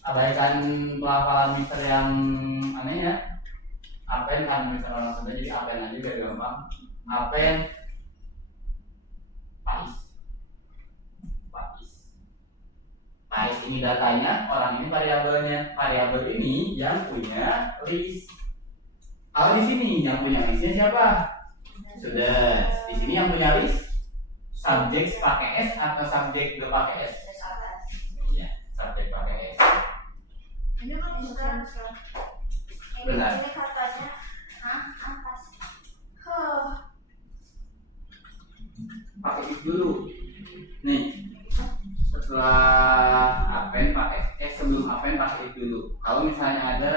abaikan pelafalan mister yang aneh ya append kan misalnya orang sudah jadi append aja biar gampang append pais ini datanya orang ini variabel ini yang punya list. Kalau di sini yang punya listnya siapa? Sudah. Di sini yang punya list subjek pakai S atau subjek gak pakai S? Iya, subjek pakai S. Ini kan bukan. Benar. Ini katanya atas. Pakai if dulu. Nih. Setelah append pakai sebelum append pakai if dulu. Kalau misalnya ada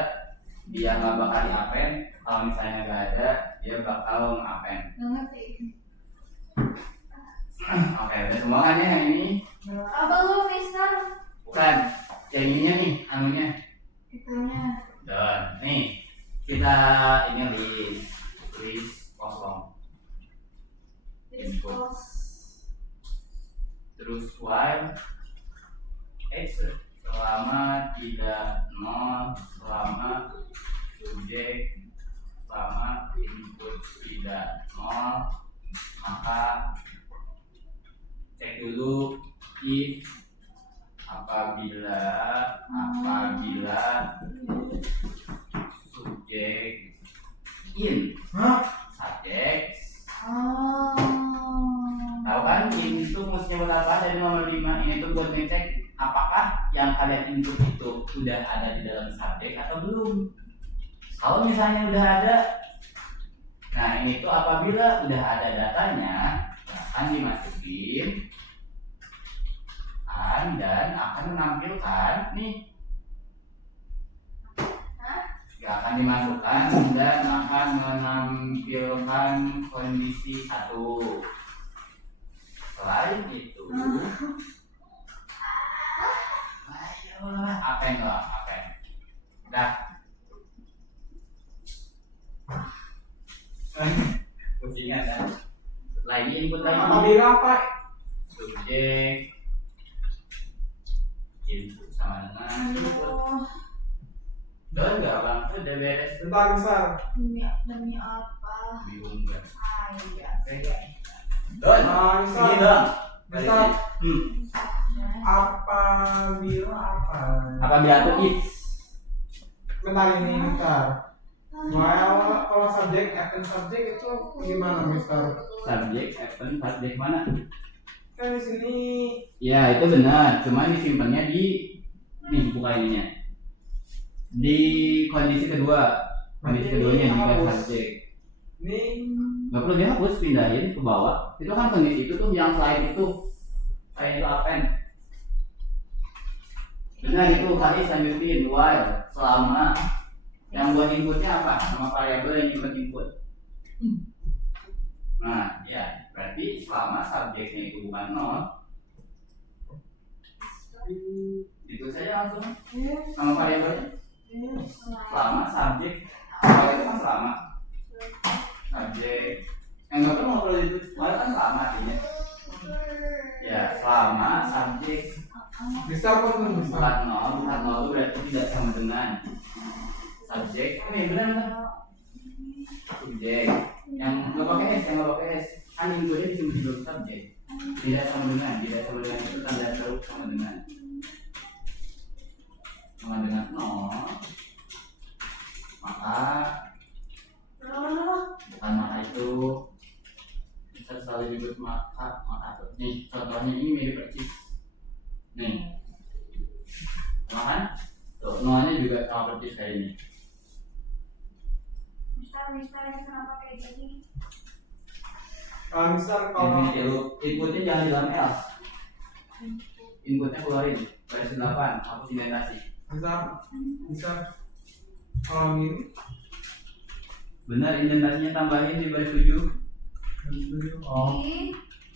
dia nggak bakal di append, kalau misalnya nggak ada dia bakal nge-append. Nggak ngerti. Oke, udah semua kan ya yang ini? Belum, Mister. Bukan, yang ininya nih, anunya. Itunya. Dan nih kita ini list kosong. Input. Terus while x selama tidak nol selama subjek selama input tidak nol maka cek dulu if apabila subjek in subjek tahu kan in itu mestinya buat apa dari nomor 5 ini tuh buat ngecek apakah yang kalian input itu sudah ada di dalam subjek atau belum. Kalau misalnya udah ada, nah ini tuh apabila udah ada datanya akan dimasukin dan akan menampilkan nih akan dimasukkan dan akan menampilkan kondisi 1. Selain itu append dah pusingan kan setelah ini input lagi Apabila apa? subjek input sama dengan input udah enggak bang udah beres Bentar. Demi apa? bingung kan Iya. don Nah, ini dong Bentar. hmm. Apabila tuh if Bentar. Kalau subjek, append subjek itu gimana, Mister? subjek append subjek mana Kan di sini. ya itu benar cuma disimpannya di nih buka ininya di kondisi keduanya di subjek Ini nggak perlu dihapus pindahin ke bawah itu kan kondisi itu tuh yang selain itu kayak itu append benar itu kali lanjutin while selama yang buat inputnya apa nama variabel yang nyimpen input nah ya berarti selama subjeknya itu bukan 0 itu saja langsung nama variabelnya Selama subjek awal itu kan selama subjek yang nggak perlu ngobrol itu awal kan selama artinya ya selama subjek Bisa apa belum bisa? bukan nol itu berarti tidak sama dengan subjek ini benar kan subjek yang nggak pakai s kan inputnya di sebelum subjek tidak sama dengan itu tanda seru sama dengan nol maka bukan maka itu bisa selalu disebut maka nih contohnya ini mirip persis nih kan tuh nolnya juga sama persis kayak ini Mister ini kenapa kayak gini? Kalau misal kalau infinity loop inputnya jangan di dalam else inputnya keluarin baris 8 hapus indentasi bisa kalau ini benar indentasinya tambahin di baris 7 oh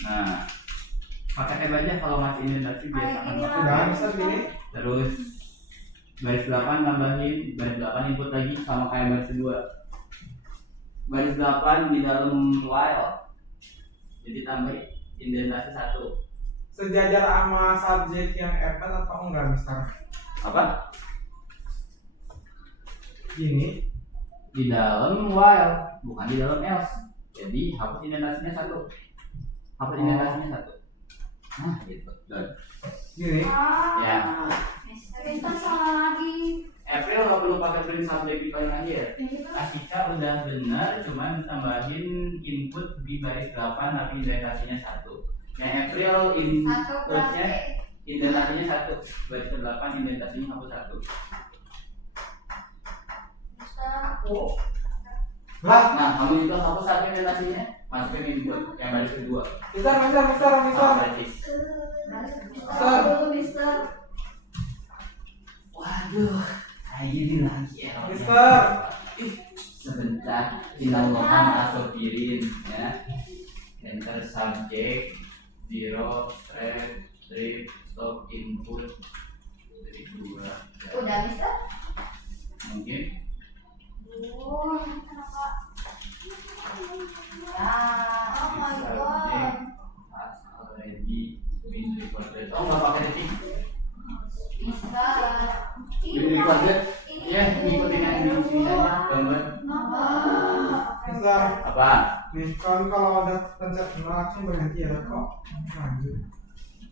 nah pakai tab aja kalau masih indentasi biasa akan pakai udah bisa gini terus baris 8 tambahin baris 8 input lagi sama kayak baris 2 baris 8 di dalam while jadi tambah indentasi 1 sejajar sama subjek yang append atau enggak misal apa gini di dalam while bukan di dalam else jadi hapus indentasinya 1 nah gitu dan gini ya Mister salah lagi. April nggak perlu pakai print subjek di paling akhir Asika udah benar cuman tambahin input di baris 8 tapi indentasinya 1 yang April inputnya indentasinya 1 baris 8 indentasinya hapus 1 Mister aku. lah nah kamu juga hapus 1 indentasinya masukin input yang baris kedua misal berarti Mister. waduh kayak gini lagi errornya Mister. Sebentar tinggal lohan atau pirin ya enter subject 0 strip stop input dari 2 Udah Mister? mungkin Kenapa? Ya, oh my god. subject has already been recorded oh nggak pakai detik Mister. been recorded ya ngikutin yang di sini aja gambar misal apa nih kalau udah pencet langsung berhenti ya kok lanjut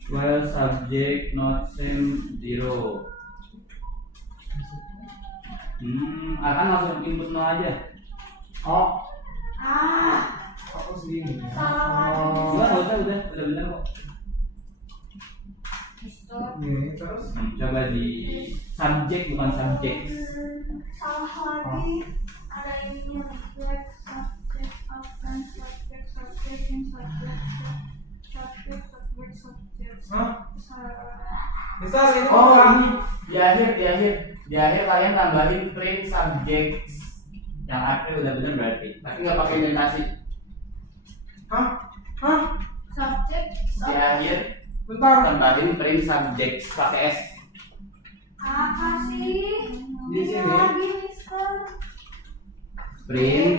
while subject not same 0 akan langsung input 0 aja oh Ah, aku segini salah oh udah bener kok Mister. gini terus coba di subject bukan subject Salah lagi. Ada ininya subject, outline, subject. hah misal ini oh udah. ini di akhir kalian tambahin print subject yang April udah bener berarti tapi nggak pakai indentasi hah Subject. di akhir bentar tambahin print subject pakai S Apa sih? Di Ini sini. lagi Mister. print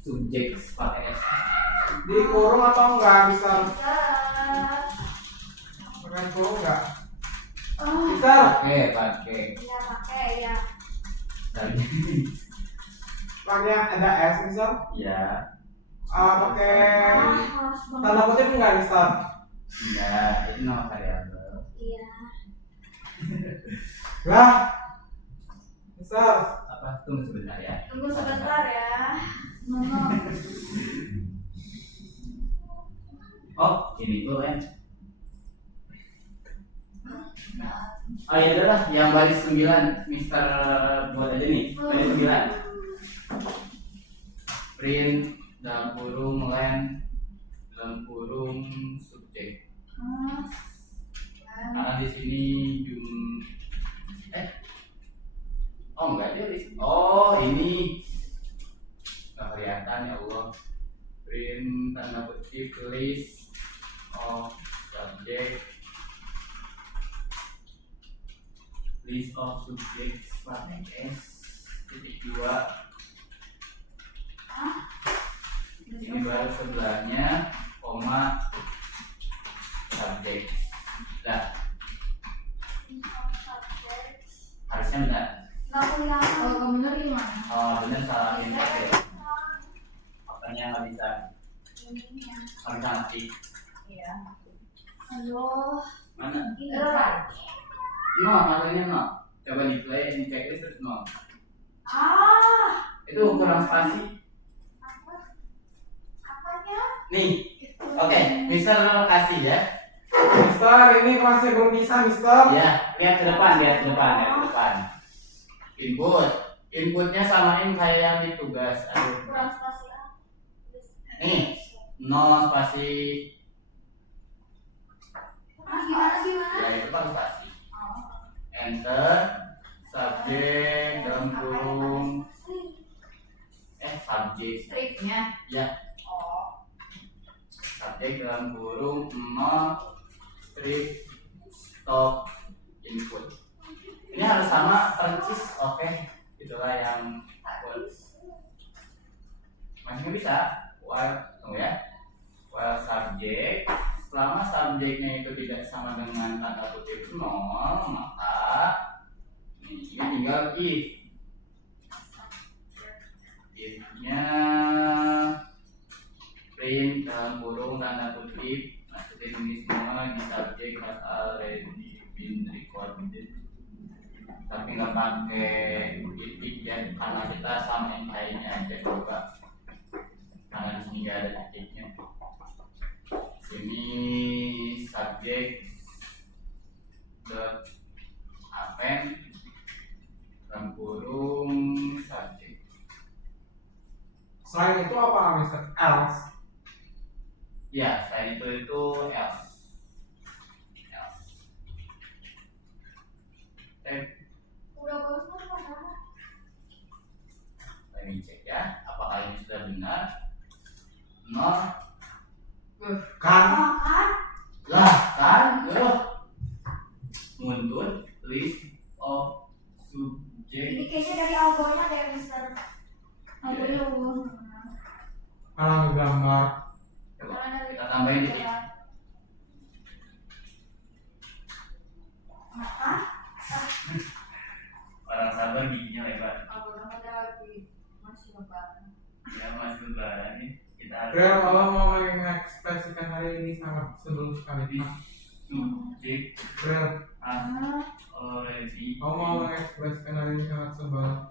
subject pakai S dikurung atau enggak misal Mister. pakai kurung enggak Oh, misal pakai ya pakai ya. tadi pakai yang ada S misal ya pakai Harus tanda kutip enggak misal enggak itu nama variabel Iya. lah misal apa tunggu sebentar ya Tunggu sebentar ya. Nono. oh ini tuh kan oh ya adalah yang baris 9 Mister buat aja nih baris 9 print dalam kurung len dalam kurung subjek karena di sini oh enggak dia list oh ini nggak kelihatan ya Allah print tanda kutip list of subject list of subjects warna S titik 2. Ini baru sebelahnya koma subjek. Nah, harusnya benar. Nggak kuliah. Oh, kamu bener gimana? Oh benar, salahin pakai. Makanya nggak bisa. Harus ngerti. Iya. Aduh. Mana? Ini No, maksudnya no. Coba di play, di checklist terus no. Itu kurang spasi. Apanya? Nih, oke, Mister kasih ya. Mister, ini kelasnya belum bisa, Mister. Ya, lihat ke depan, lihat ke depan, lihat ke depan. Inputnya samain kayak yang di tugas. Aduh. Kurang spasi A. Nih, no spasi. Gimana? Ya itu kan spasi. Enter, subjek dalam kurung. Subjek. Stripnya. Ya. Oh. Subjek dalam kurung strip stop input. Ini harus sama persis, oke. Itulah yang masih bisa. While, tunggu ya. While subjek, selama subjeknya itu tidak sama dengan tanda kutip 0, maka ini tinggal if. If-nya print dalam kurung tanda kutip, masukin ini semua di subjek has already been recorded. Tapi nggak pakai titik ya, karena kita samain kayaknya aja coba. Karena di sini nggak ada titiknya. Sini subjek dot append dalam kurung subjek. Selain itu apa, Mister? Else. Ya, selain itu else. Udah bagus kan? Let me cek ya, apakah ini sudah benar? No. Kan? Lah kan, muntut list of subject. Ini kayaknya dari algonya kayak Mister. Algonya Kalau gambar. Coba kita tambahin titik. Orang sabar giginya lebar. Algonya kita lagi masih lebaran. Ya masih lebaran nih. Kita harus Real, Allah mau mengekspresikan hari ini sangat sebelum sekali. subjek Real, already. Allah mau mengekspresikan hari ini sangat sebelum.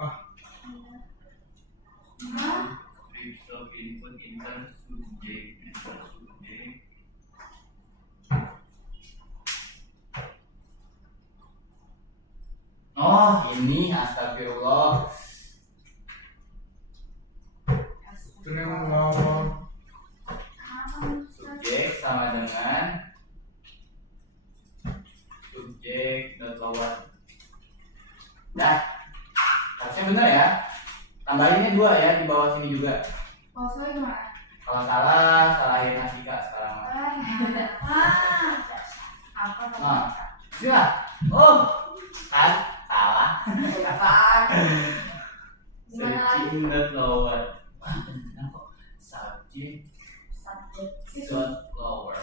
Script of input enter subjek. Oh ini astagfirullah. Itu yang mau Subjek sama dengan subjek dot lower. Nah, harusnya benar ya. Tambahinnya 2 ya di bawah sini juga. Kalau saya gimana? Kalau salah, salahin Asika sekarang. Apa? Nah, sila. Oh, kan salah. Apaan? Gimana lagi? Searching dot lower. Wah, benar kok. Subjek dot lower.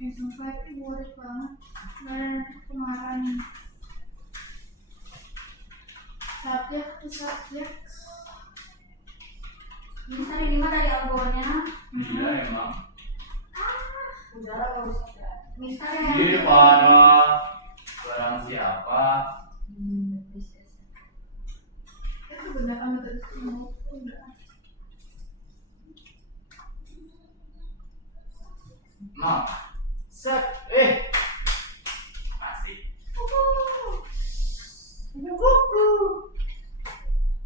Sumpah itu murid banget. Dan kemarin subjek. Bisa diterima dari algonya. Iya emang. Udara gak usah. Misalnya Jadi parah. Barang siapa? Itu benar kan betul semua. Udah. Nah, set, masih.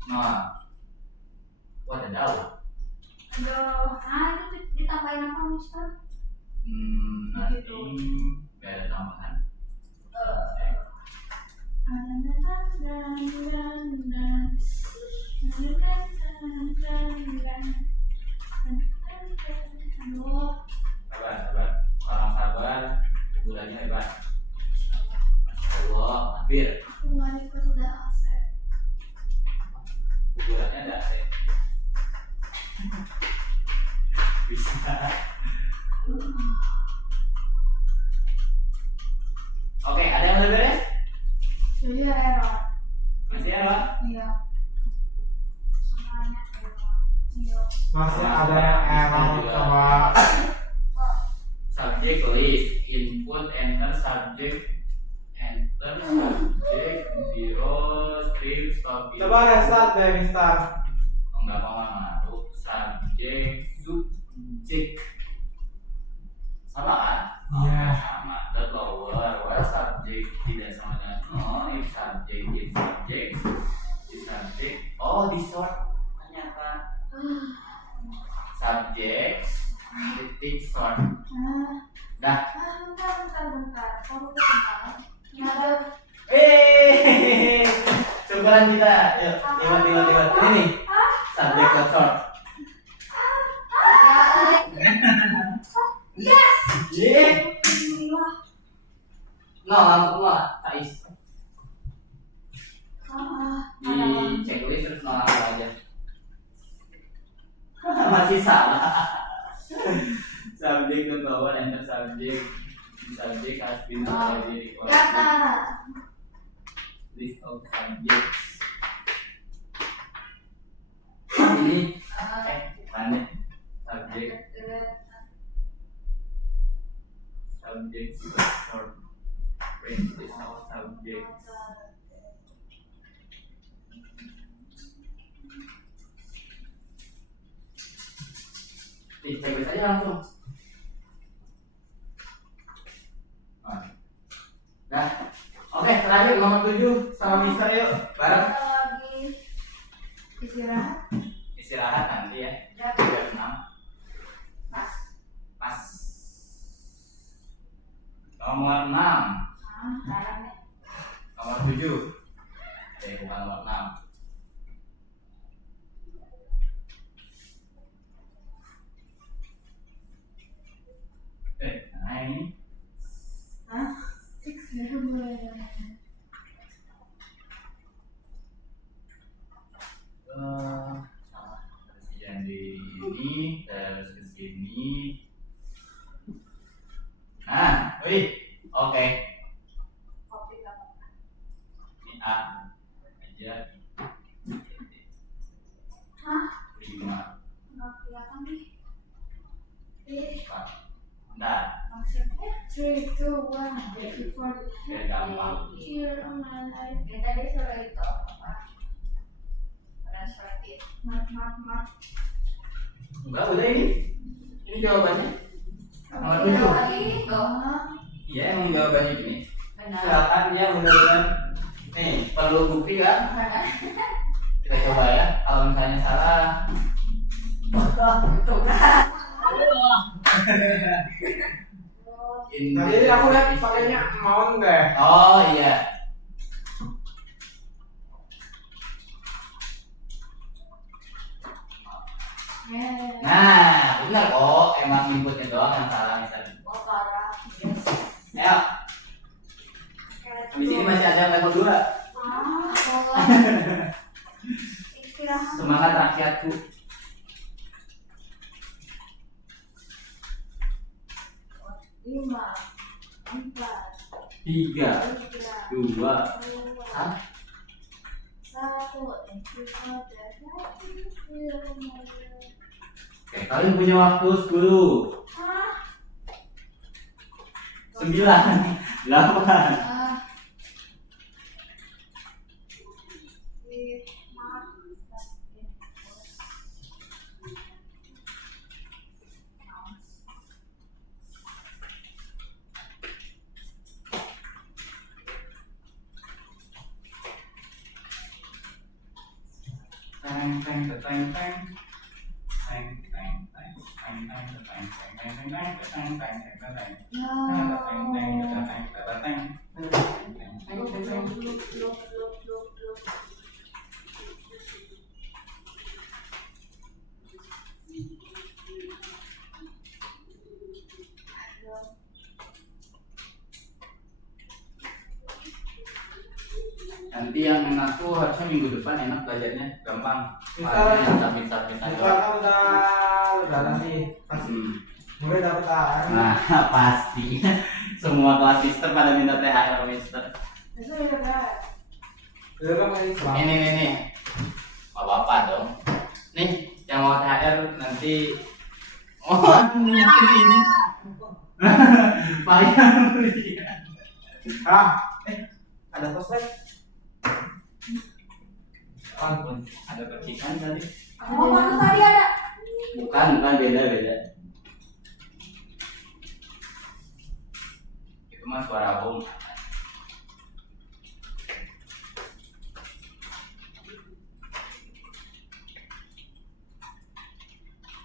Nah, wadaw. Aduh, itu ditambahin apa, Mister? Nanti nggak ada tambahan. Sabar. Orang sabar, bulannya hebat. Masya Allah, hampir. Aku nggak ikut udah asep. Bisa. Oke, ada yang udah beres? Jadi error. Masih error? Iya. Semuanya error. Iya. Masih ada yang error coba. Subject list, input, enter subject, zero, strip, stop. Coba restart deh Mister. Oh, enggak apa-apa, tuh subject, subject. Sama kan? Iya. Sama. The lower, where subject tidak sama dengan if subject, if subject, if subject. Oh, di short ternyata. Subject, titik short. Dah. Bentar. Kamu tuh bentar. Ada. Cobalah kita. Yuk, lewat. Ini nih. Subject ke short. Yes. Yeah. Alhamdulillah. No, langsung lah. Tais. Di Ada. checklist terus langsung aja. Masih salah. Subject ke bawah, enter subject. Subject has been already recorded. Ya, List of subjects. Ini bukan deh. Subject juga short. Range is all subjects. Cek aja langsung. Nah, oke, terakhir nomor 7 sama Mister yuk, bareng. Kita lagi istirahat. Istirahat nanti ya. Ya. Jam 6. Mas. Nomor 6. Sekarang nih. Nomor 7. Bukan nomor 6. Nah ini. Salah. Terus yang di ini, terus ke sini. Nah, wih, oke. Kopi apa? Ini A aja. Hah? 5. Nggak kelihatan nih. Bentar. Maksudnya 3, 2, 1 before Biar gampang. here on my life. Ya tadi suruh itu apa? Transfer it. Mat. Enggak, udah ini. Ini jawabannya. Nomor 7. Itu Iya, emang jawabannya gini. benar. Silakan dia benar-benar. Nih, perlu bukti kan? Kita coba ya. Kalau misalnya salah. Itu kan. Tadi aku lihat pakainya mount deh. Oh iya. Nah, benar kok. Emang inputnya doang yang salah misalnya. Oh parah. Ayo, di sini masih ada level 2. Istirahat. Semangat rakyatku. 5, 4, 3, 2, 2, 1. 1. Oke, kalian punya waktu 10, 9, 8. Nanti yang enak tuh harusnya minggu depan enak belajarnya gampang. Bisa. Yang submit aja. Misalkan udah nanti kasih Nah, pasti. Semua kelas Mister pada minta THR Mister. Itu udah Udah kan main Islam. Nih. Bapak dong. Nih, yang mau THR nanti. Oh, ini. Payah. Ada koslet. Ampun, ada percikan tadi. Oh, mana tadi ada? Bukan beda. Itu mah suara bom.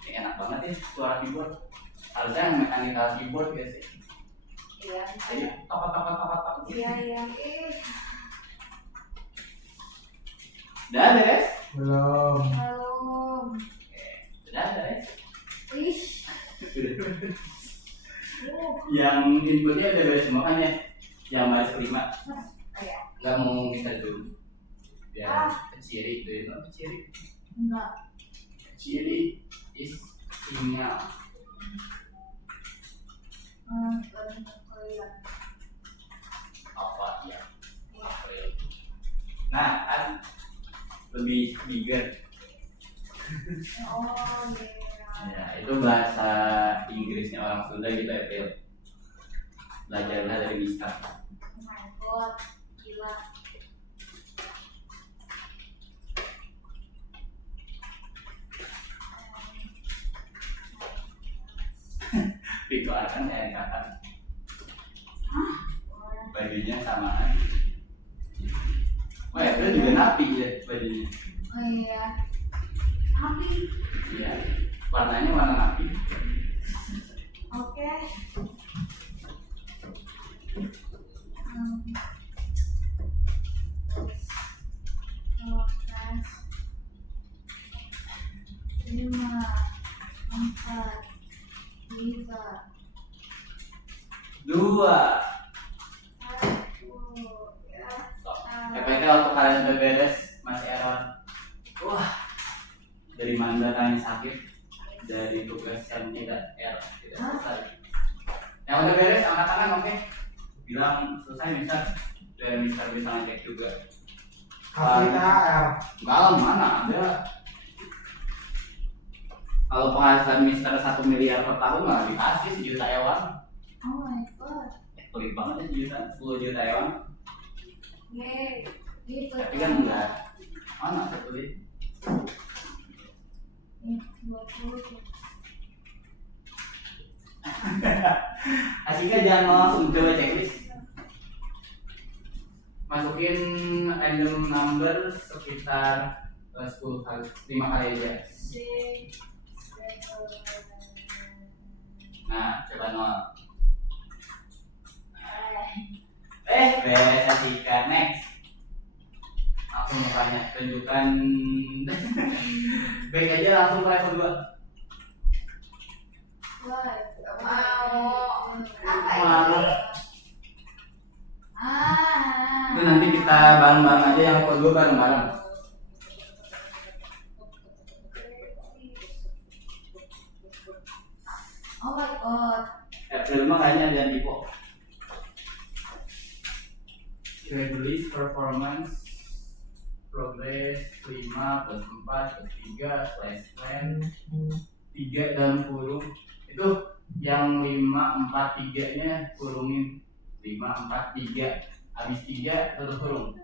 Ini enak banget ya suara keyboard. Harusnya yang mechanical keyboard ya sih. Iya. Jadi tokot. Iya. Udah beres? Belum. Belum. Udah beres? Ih. Yang inputnya udah beres semua kan ya? Yang baris kelima Iya. nggak mau minta dulu biar keciri itu ya, keciri Enggak. keciri is sinyal. Kelihatan. Apa ya? Nah kan lebih bigger Oh, iya. ya, itu bahasa Inggrisnya orang Sunda gitu ya Phil. Belajarlah dari Mister. Oh my god. Gila. Dikeluarkan dari kapan bajunya samaan. Wah itu juga napi ya bajunya. Oh iya. Api. Iya, warnanya warna napi. Oke. Tes. 5, 4, 3, 2. 1 ya. PPT waktu kalian udah beres masih error. Wah, dari mana kalian sakit dari tugas yang tidak selesai. Yang udah beres angkat tangan oke. Bilang selesai Mister. Biar Mister bisa ngecek juga. Kasih THR. Enggak lah, mana ada. Kalau penghasilan Mister 1 miliar per tahun nggak dikasih 1 juta ewan. Oh my god. Pelit banget ya 1 juta, 10 juta ewan. Yeay. Gitu. Tapi kan enggak. Mana pelit? 20. Asiknya jangan langsung coba checklist. Masukin random number sekitar 10 kali, 5 kali aja. 6, 7, Nah, coba 0. 8. Beres Asika, next. Langsung mukanya, tunjukkan. Baik aja langsung ke level 2. Mau. Marah. Itu Ah. nanti kita bareng-bareng aja yang level 2 bareng-bareng. Oh my god. April mah kayaknya ada di pok. Release performance progress 5 plus 4 plus 3 slash plan 3 dalam kurung itu yang 5 4 3 nya kurungin 5 4 3 habis 3 terus kurung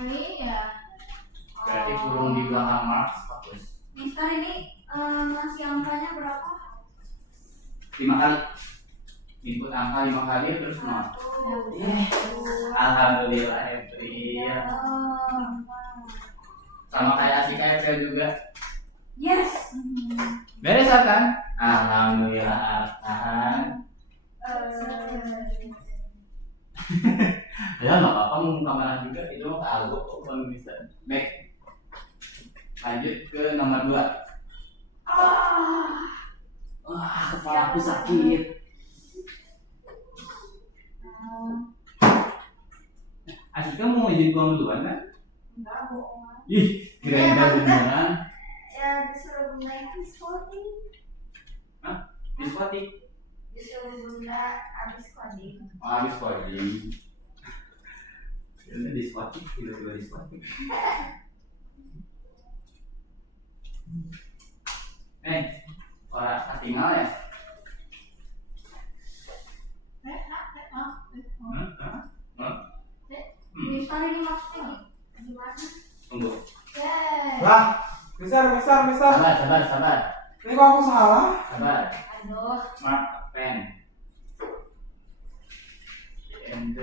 Ini ya. berarti kurung di belakang marks bagus Mister ini ngasih angkanya berapa? 5 kali input angka 5 kali terus 0. Alhamdulillah April sama kayak Asika April juga Yes. beres kan? Alhamdulillah kan. Ya nggak apa-apa mau muka marah juga itu mah kagok kok bang bisa. Baik. Lanjut ke nomor 2. Wah kepala aku sakit. Asika mau izin pulang duluan kan? Enggak bohong. Ih, kirain beneran. Ya disuruh naik diskotik. Hah? Diskotik? disuruh bunda habis coding. Habis coding. Ini diskotik, tiba-tiba diskotik. Orang ketinggal ya? Misalnya ini maksudnya gimana? Tunggu. Lah, Mister. Sabar. Ini kok aku salah? Sabar. Aduh. Mark pen. MD.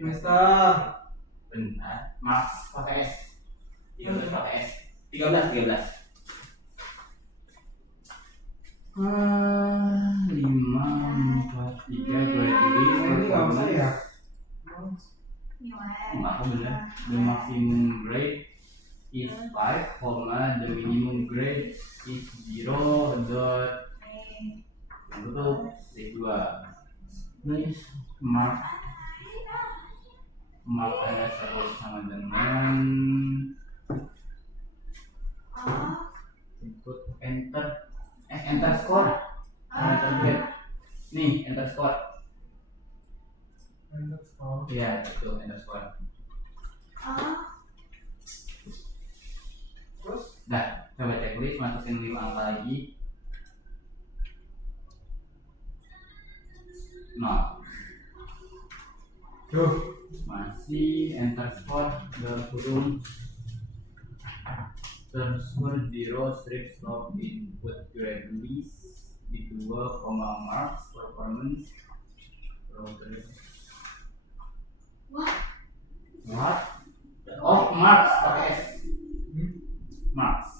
Mister. Bentar. Mark pakai S. 13 pakai S. 13. 5, 4, 3, 2, Ini nggak usah ya? Aku bener. The maximum grade is 5, the minimum grade is 0. Tutup. Titik 2. Ini mark ada sama dengan input enter score. Nih enter score. Iya itu enter score. Terus? Nah coba checklist, masukin 5 angka lagi. 0. Tuh. Masih enter score dalam kurung score 0 strip stop input grade list di 2, marks performance progress. What? Oh marks pakai S. Marks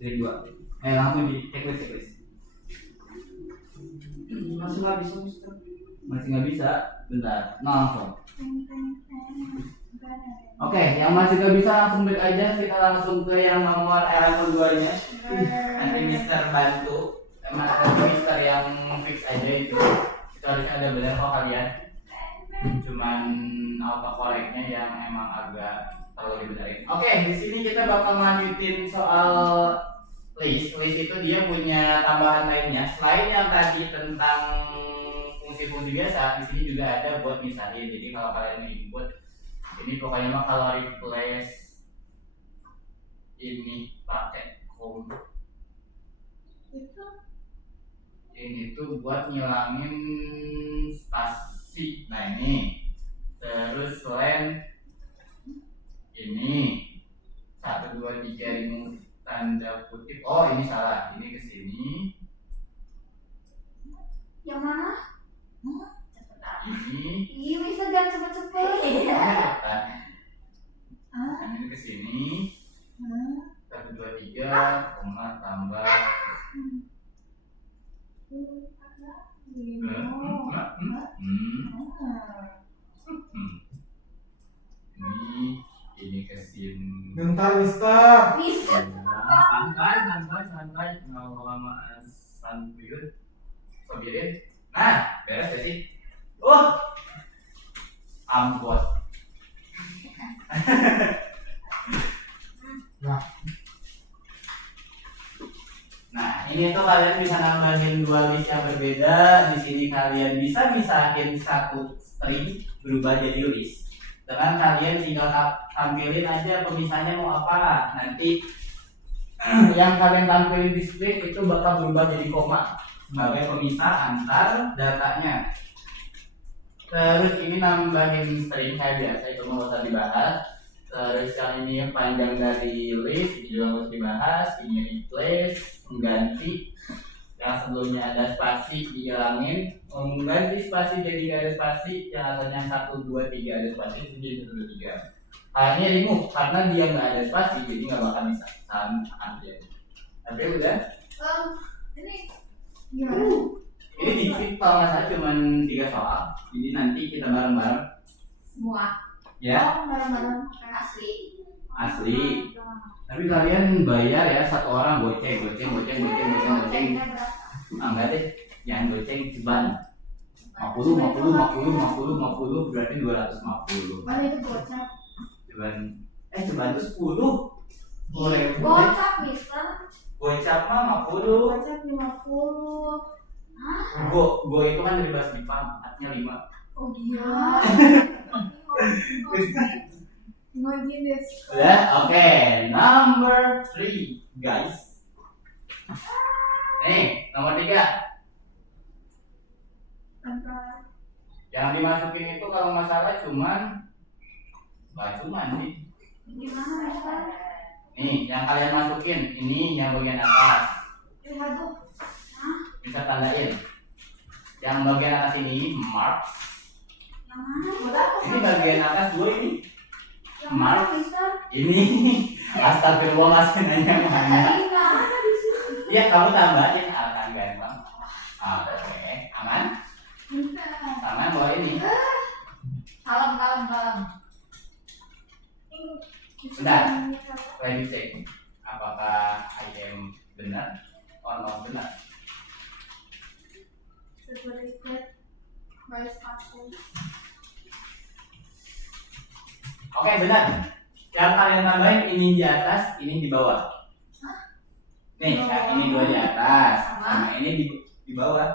dari 2. Langsung di checklist. Masih nggak bisa Mister. Masih nggak bisa. Bentar. Langsung. Oke, yang masih nggak bisa langsung break aja. Kita langsung ke yang nomor level 2-nya. Nanti Mister bantu. Mister yang fix aja itu. Itu harusnya ada benar kok kalian. Cuman autocorrectnya yang emang agak perlu dibenerin. Oke, di sini kita bakal lanjutin soal list itu dia punya tambahan lainnya selain yang tadi tentang fungsi-fungsi biasa. Di sini juga ada buat misalnya. Jadi kalau kalian input ini pokoknya mah kalau replace ini pakai home ini tuh buat ngilangin spasi. Nah ini terus len ini 1, 2, 3 remove tanda kutip. Oh ini salah, ini kesini. Yang mana? Ini Iya bisa jangan cepet-cepet. ini kesini. 1, 2, 3 koma tambah ini kesini. Bentar Mister. Bisa. Santai mau lama santuy sobirin. Nah beres ya sih. Ampun. Nah, ini tuh kalian bisa nambahin 2 list yang berbeda. Di sini kalian bisa misahin satu string berubah jadi list. Dengan kalian tinggal tampilin aja pemisahnya mau apa. Nanti yang kalian tampilin di string itu bakal berubah jadi koma sebagai pemisah antar datanya. Terus ini nambahin string kayak biasa, itu nggak usah dibahas. Terus yang ini yang panjang dari list itu juga harus dibahas. Ini replace, mengganti yang sebelumnya ada spasi dihilangin, mengganti spasi jadi nggak ada spasi, yang asalnya 1, 2, 3 ada spasi itu jadi 1, 2, 3. Hanya remove karena dia nggak ada spasi jadi nggak bakal bisa aja. Tapi udah. Ini gimana? Ini dikit kalau nggak salah cuma 3 soal. Jadi nanti kita bareng-bareng. Semua. Ya. Oh, barang-barang asli. Asli. Tapi kalian bayar ya, satu orang goceng. Enggak deh, yang goceng ceban 50 berarti 250. Mana itu gocap? Ceban itu 10. Boleh. Gocap Mister. Gocap mah 50. Gocap 50. Hah? Go itu kan dari bahasa Jepang, artinya 5. Oh iya. Ngoji desu. Udah, oke. Number 3, guys. Nih, nomor 3. Apa? Yang dimasukin itu kalau nggak salah cuman sih. Gimana Mister? Nih, yang kalian masukin ini yang bagian atas. Lihat tuh. Hah? Bisa tandain. Yang bagian atas ini mark. Yang mana? Buat apa? Ini bagian atas 2 ini. Yang mana Mister? Ini astagfirullah masih nanya mana. Ini nggak ada di sini. Iya, kamu tambahin akan gampang. Oke, aman? Aman bawa ini. Kalem. Bentar. Lagi cek apakah item benar or not benar. Oke, benar. Yang kalian tambahin ini di atas, ini di bawah. Nih, yang ini 2 di atas, sama ini di bawah.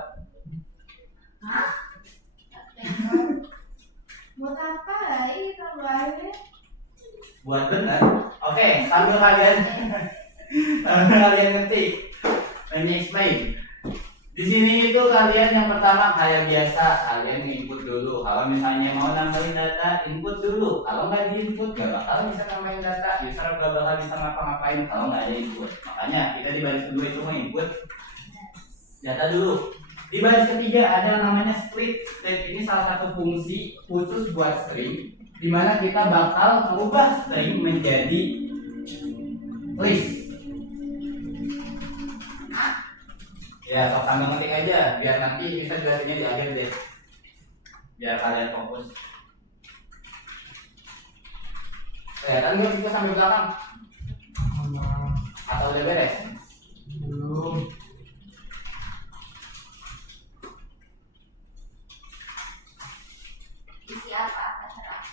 Buat apa? Ini tambahinnya. Buat benar. Oke, sambil kalian ngetik. Let me explain. Di sini itu kalian yang pertama kayak biasa kalian input dulu. Kalau misalnya mau nambahin data, input dulu. Kalau nggak diinput, gak bakal bisa nambahin data. User gak bakal bisa ngapa-ngapain kalau nggak ada input. Makanya kita di baris kedua itu mau input data dulu. Di baris ketiga ada namanya split. Split ini salah satu fungsi khusus buat string, di mana kita bakal merubah string menjadi list. Ya, sok sambil ngetik aja, biar nanti bisa jelasinnya di akhir deh. Biar kalian fokus. Kelihatan nggak kita sampai belakang? Atau udah beres? Belum. Isi apa? Terserah.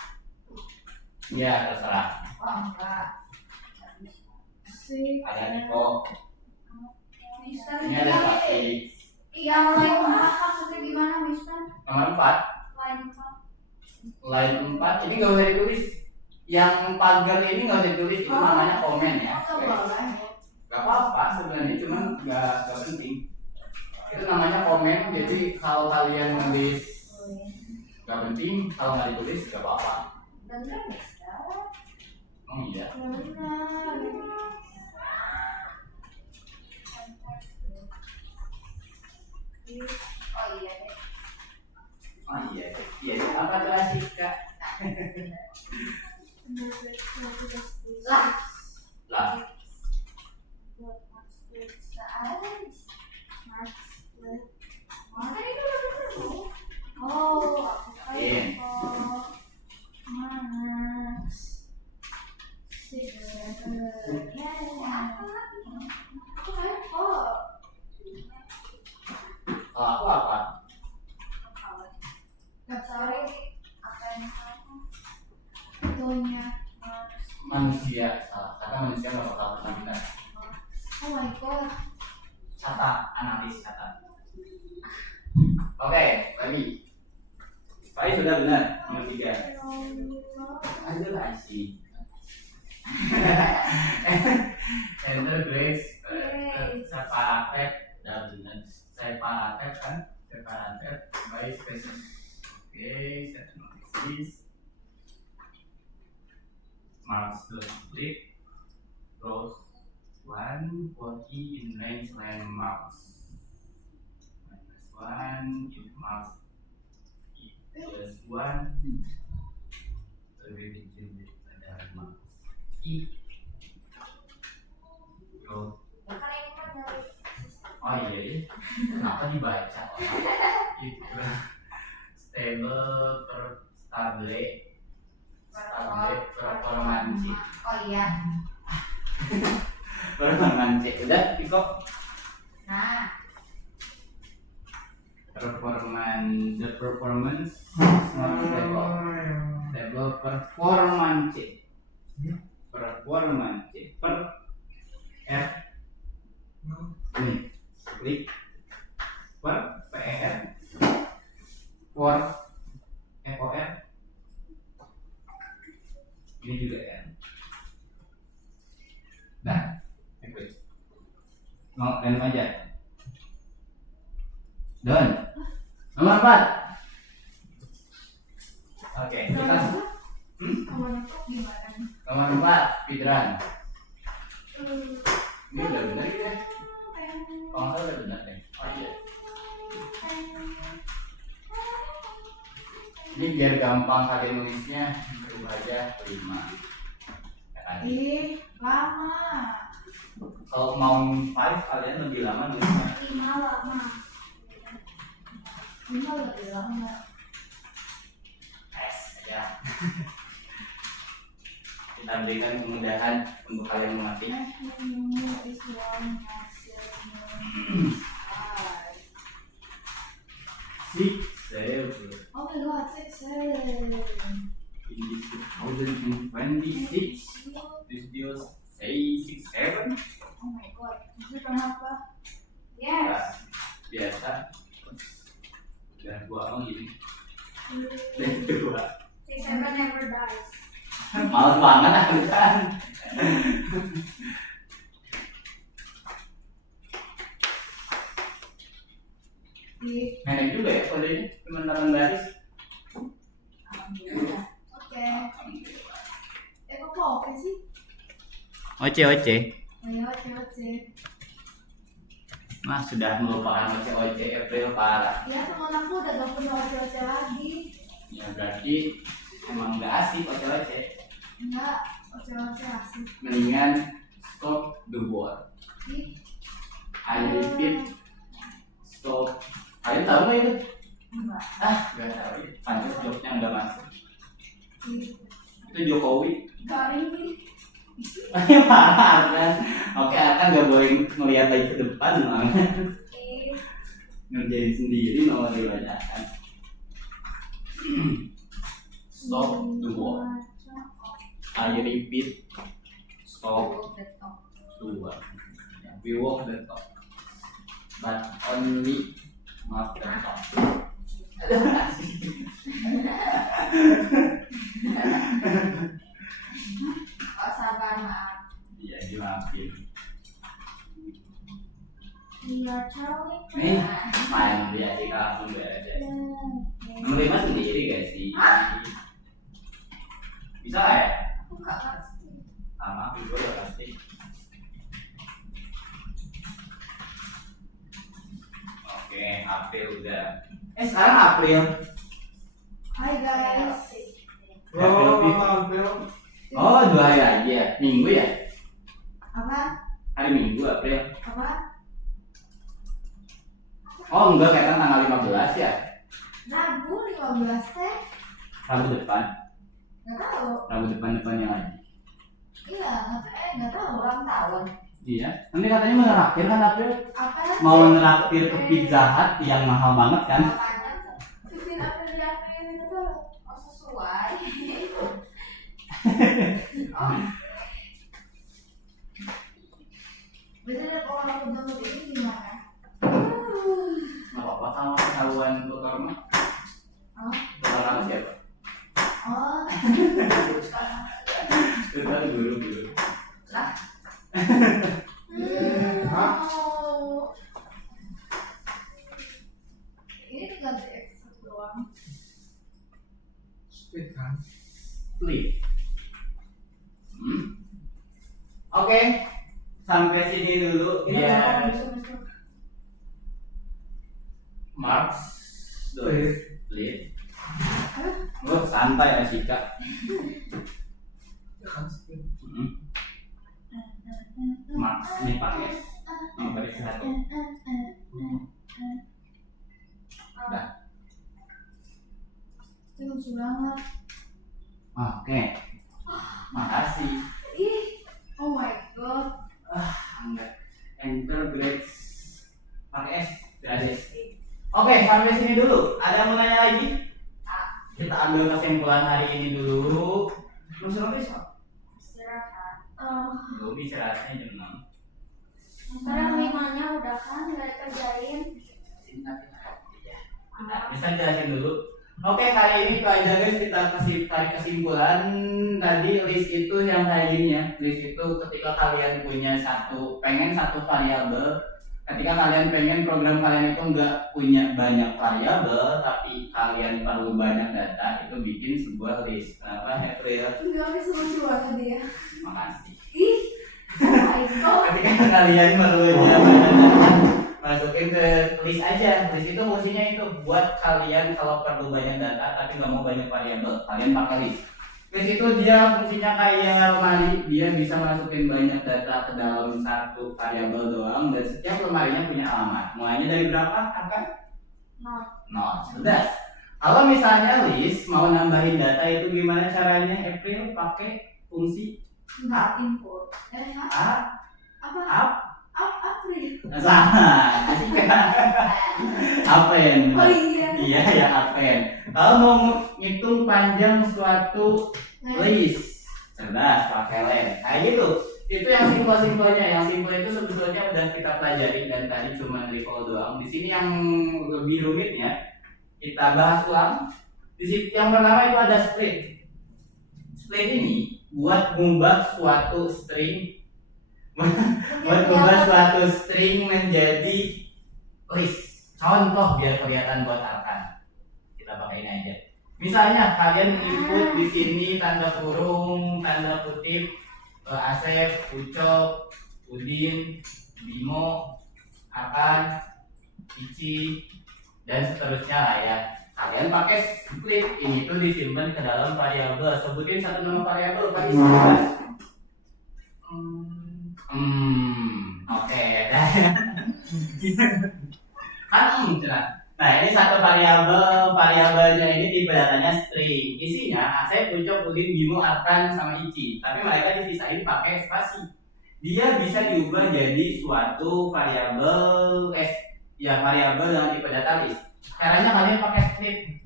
Iya, terserah. Oh enggak. Ada Niko. Mister, Ini ada Pasti. yang lain maksudnya gimana Mister? Nomor 4. Lain Line 4 ini nggak usah ditulis. Yang pagar ini nggak usah ditulis, itu namanya komen ya. Gak apa-apa sebenarnya, cuman gak penting. Itu namanya komen, jadi kalau kalian nulis gak penting, kalau nggak ditulis gak apa-apa. Bener Mister? Oh iya. Bener. Oh iya deh. Oh iya, iya. Apa tuh asik kak? Lah. Lah, Oh, Iya. kalau aku apa? Manusia, salah. Karena manusia nggak bakal pernah benar. Oh my god. Catat, analis catat. Oke, lagi. Pak sudah benar, nomor 3. Aduh lah sih. Enter Grace, separated, udah benar. Separated kan, separated by spaces. Oke, set notices. Marks the split. Rows 1, 40 in range line marks. -1 in marks plus 1 lebih kecil daripada marks I. Row. Oh iya ya, kenapa dibaca? Itu stable performansi. Oh iya. Performansi udah Piko. Nah, The performance is not stable. Stable performance. Performance per klik per for ini juga ya. Nah, klik mau random aja. Done. Nomor 4. Oke, kita Nomor 4 gimana? nomor 4 Fitran. Ini udah benar gitu ya? Kalau nggak salah udah benar deh. Oh iya. Ini biar gampang kalian nulisnya, berubah aja 5. Ya kan? Ih, lama. Kalau mau 5 kalian lebih lama nulisnya. 5 lama. 5 lebih lama. S aja. Kita berikan kemudahan untuk kalian mengerti. Is one maximum. 6, 7. Oh my god, 6, 7. In this 2026, this deals say 6, 7. Oh my god, itu kenapa? Ya, Yes. biasa. Dan gua mau gini. Dan kedua, 6, 7 never dies. males banget aku kan. Di Pendek juga ya kodenya, cuma 8 baris. alhamdulillah. Oke. Kok oke sih? Oce. Ayo, oke. Mas sudah melupakan oce April parah. Ya teman aku udah gak punya oce lagi. Ya berarti emang nggak asik oce. Enggak, oce asik. Mendingan stop the war. Ih, I repeat, stop. Kalian tahu nggak itu? enggak. Nggak tahu ya. Pantas joknya nggak masuk. Ih, Itu Jokowi. garing nih. Parah kan? Oke, akan nggak boleh ngelihat lagi ke depan banget. Ih, Ngerjain sendiri mau dibacakan. Stop the war. I repeat, stop the war. We walk the talk, but only not the talk. Oh, sabar, maaf. Iya, dimaafin. We are traveling. Main dia sih langsung beres. Nomor 5 sendiri guys sih. Bisa nggak ya? Enggak pasti. Sama aku juga pasti. Oke, April udah. Sekarang April. Hai guys. Oh, 2 hari lagi ya. Minggu ya? Apa? Hari Minggu April. Apa? Oh enggak, kayak kan tanggal 15 ya? Rabu 15 teh? Rabu depan. Nggak tahu. Rabu depannya lagi. Iya, nggak tahu. Ulang tahun. Iya. Nanti katanya mau neraktir kan April? Apa? Mau neraktir ke Pizza Hut yang mahal banget kan? Pipin April di April itu sesuai. Oh. Bener kalau aku download ini gimana? Nggak apa-apa sama ketahuan tutor mah. Oh. Tutor kamu siapa? Oh. Tutor guru. Lah. Hah? Oh. Ini tinggal di ekstrak doang. Speed kan? Split. Oke. Sampai sini dulu ya. Marx split. Oh, santai Asika. Ya kan speed. Marx ini pakai yang pakai satu. Dah. Itu lucu banget. Oke. Makasih. Ih, oh my god. Enggak. Enter grades pakai S, grades. Oke, sampai sini dulu. Ada yang mau nanya lagi? Kita ambil kesimpulan hari ini dulu. Lu suruh besok. Istirahat. Belum istirahatnya jam 6. Sekarang 5-nya udah kan nggak kerjain. Nah, bisa jelasin dulu. Oke, kali ini kaidah guys kita tarik kesimpulan tadi list itu yang kayak gini ya. List itu ketika kalian punya pengen satu variabel, ketika kalian pengen program kalian itu nggak punya banyak variabel tapi kalian perlu banyak data, itu bikin sebuah list. Kenapa April? Enggak bisa lucu tadi ya. Makasih. Ih. Oh my god. Ketika kalian perlu banyak data, masukin ke list aja. List itu fungsinya itu buat kalian kalau perlu banyak data tapi nggak mau banyak variabel, kalian pakai list. List itu dia fungsinya kayak lemari, dia bisa masukin banyak data ke dalam satu variabel doang dan setiap lemarinya punya alamat. Mulainya dari berapa? Akan 0. 11. Kalau misalnya list mau nambahin data itu gimana caranya? April pakai fungsi Nggak input. Apa? April. Salah. Apen. Oh iya. Iya ya apen. Kalau mau ngitung panjang suatu list, cerdas pakai len. Kayak gitu. Itu yang simpel-simpelnya. Yang simpel itu sebetulnya udah kita pelajari dan tadi cuma recall doang. Di sini yang lebih rumitnya kita bahas ulang. Di sini yang pertama itu ada split. Split ini buat mengubah suatu string menjadi list. Contoh biar kelihatan buat Arkan. Kita pakai ini aja. Misalnya kalian input di sini tanda kurung, tanda kutip, Asep, Ucok, Udin, Bimo, Arkan, Ici, dan seterusnya lah ya. Kalian pakai split, ini tuh disimpan ke dalam variabel. Sebutin satu nama variabel, Pak Isi. Oke. Nah, ini satu variabelnya ini tipe datanya string. Isinya Asep, Ucok, Udin, Bimo, Arkan, sama Ici. Tapi mereka dipisahin pakai spasi. Dia bisa diubah jadi suatu variabel variabel dengan tipe data list. Caranya kalian pakai script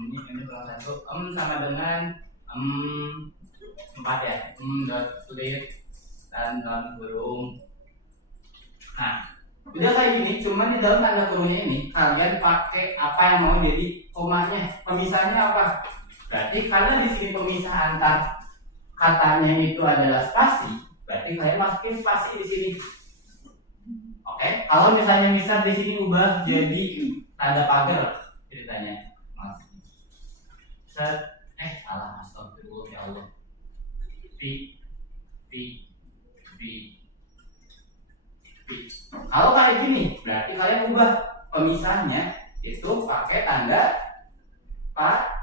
ini belum satu sama dengan 4 ya dot split dan dalam kurung. Nah udah kayak gini, cuman di dalam tanda kurungnya ini kalian pakai apa yang mau jadi komanya. Pemisahnya apa? Berarti karena di sini pemisah antar katanya itu adalah spasi, berarti kalian masukin spasi di sini. Oke, kalau misalnya misal di sini ubah jadi tanda pagar ceritanya, mas. Salah, astagfirullah ya Allah. Kalau kayak gini, berarti kalian ubah pemisahnya itu pakai tanda pagar.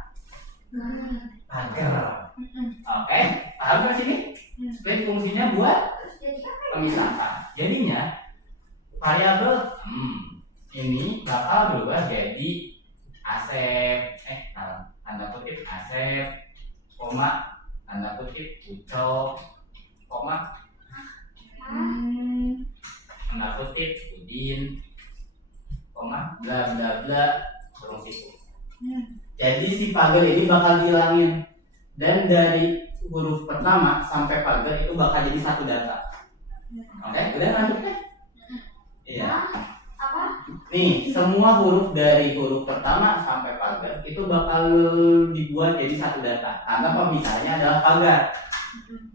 Oke, paham nggak sini? Split fungsinya buat pemisahkan. Jadinya variabel ini bakal berubah jadi Asep, tanda kutip Asep, koma, tanda kutip Ucok, koma, tanda kutip Udin, koma, bla bla bla, kurung siku. Jadi si pagar ini bakal dihilangin dan dari huruf pertama sampai pagar itu bakal jadi satu data. Oke, udah lanjut kan? Iya. Apa? Nih, semua huruf dari huruf pertama sampai pagar itu bakal dibuat jadi satu data. Karena pemisahnya adalah pagar.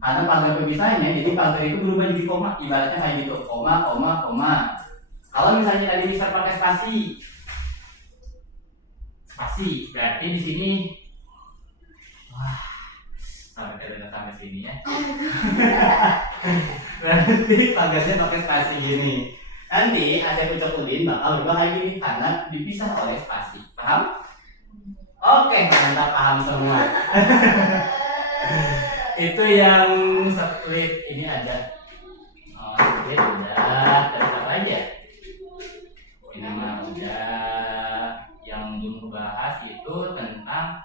Karena pagar pemisahnya, jadi pagar itu berubah jadi koma. Ibaratnya kayak gitu, koma, koma, koma. Kalau misalnya tadi bisa pakai spasi, berarti di sini, sampai sini ya. Berarti pagarnya pakai spasi gini. Nanti Asep, Ucok, Udin bakal berubah kayak gini karena dipisah oleh spasi. Paham? Oke, mantap, paham semua. Itu yang split ini ada. Split udah. Terus apa aja? Ini mah udah. Yang belum bahas itu tentang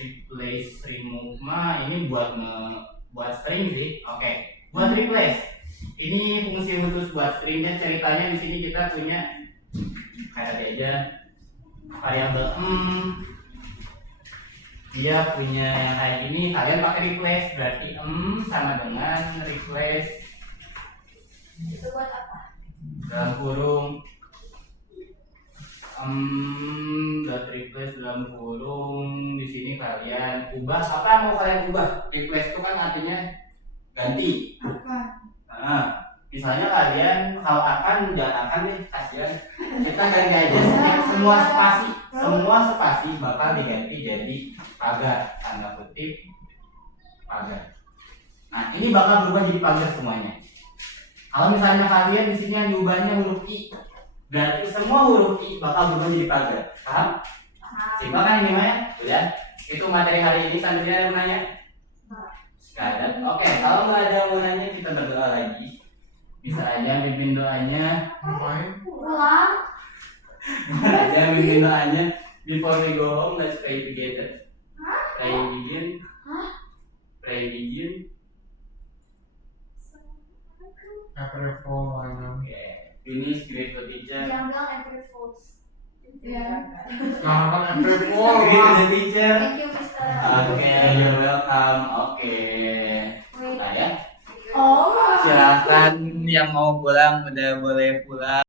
replace, remove mah ini buat string sih. Oke. Buat replace, ini fungsi khusus buat stringnya. Ceritanya di sini kita punya kayak tadi aja variabel dia punya yang kayak gini, kalian pakai replace, berarti sama dengan replace Itu buat apa? dalam kurung dot replace dalam kurung. Di sini kalian ubah apa yang mau kalian ubah. Replace itu kan artinya ganti. Akan. Nah, misalnya kalian kalau akan jangan akan nih, kasihan. Kita ganti aja semua spasi bakal diganti jadi pagar, tanda kutip pagar. Nah, ini bakal berubah jadi pagar semuanya. Kalau misalnya kalian di sini yang diubahnya huruf I, berarti semua huruf I bakal berubah jadi pagar. Paham? Simpel kan ini Maya? Udah. Itu materi hari ini. Santrinya ada yang mau nanya? Gak ada. Oke, kalau nggak ada yang mau nanya, kita berdoa lagi. Bisa aja pimpin doanya. Ngapain? Pulang. Bisa aja pimpin doanya. Before we go home, let's pray together. Pray begin. Pray begin. April Fool, I know. Okay. Finish, grateful teacher. Jangan bilang April Fools. Ya. Sekarang kan April Fool, Grateful teacher. Thank you, Mister. Oke, you're welcome. Oke. Wait. Nah ya, Oh. silakan yang mau pulang udah boleh pulang.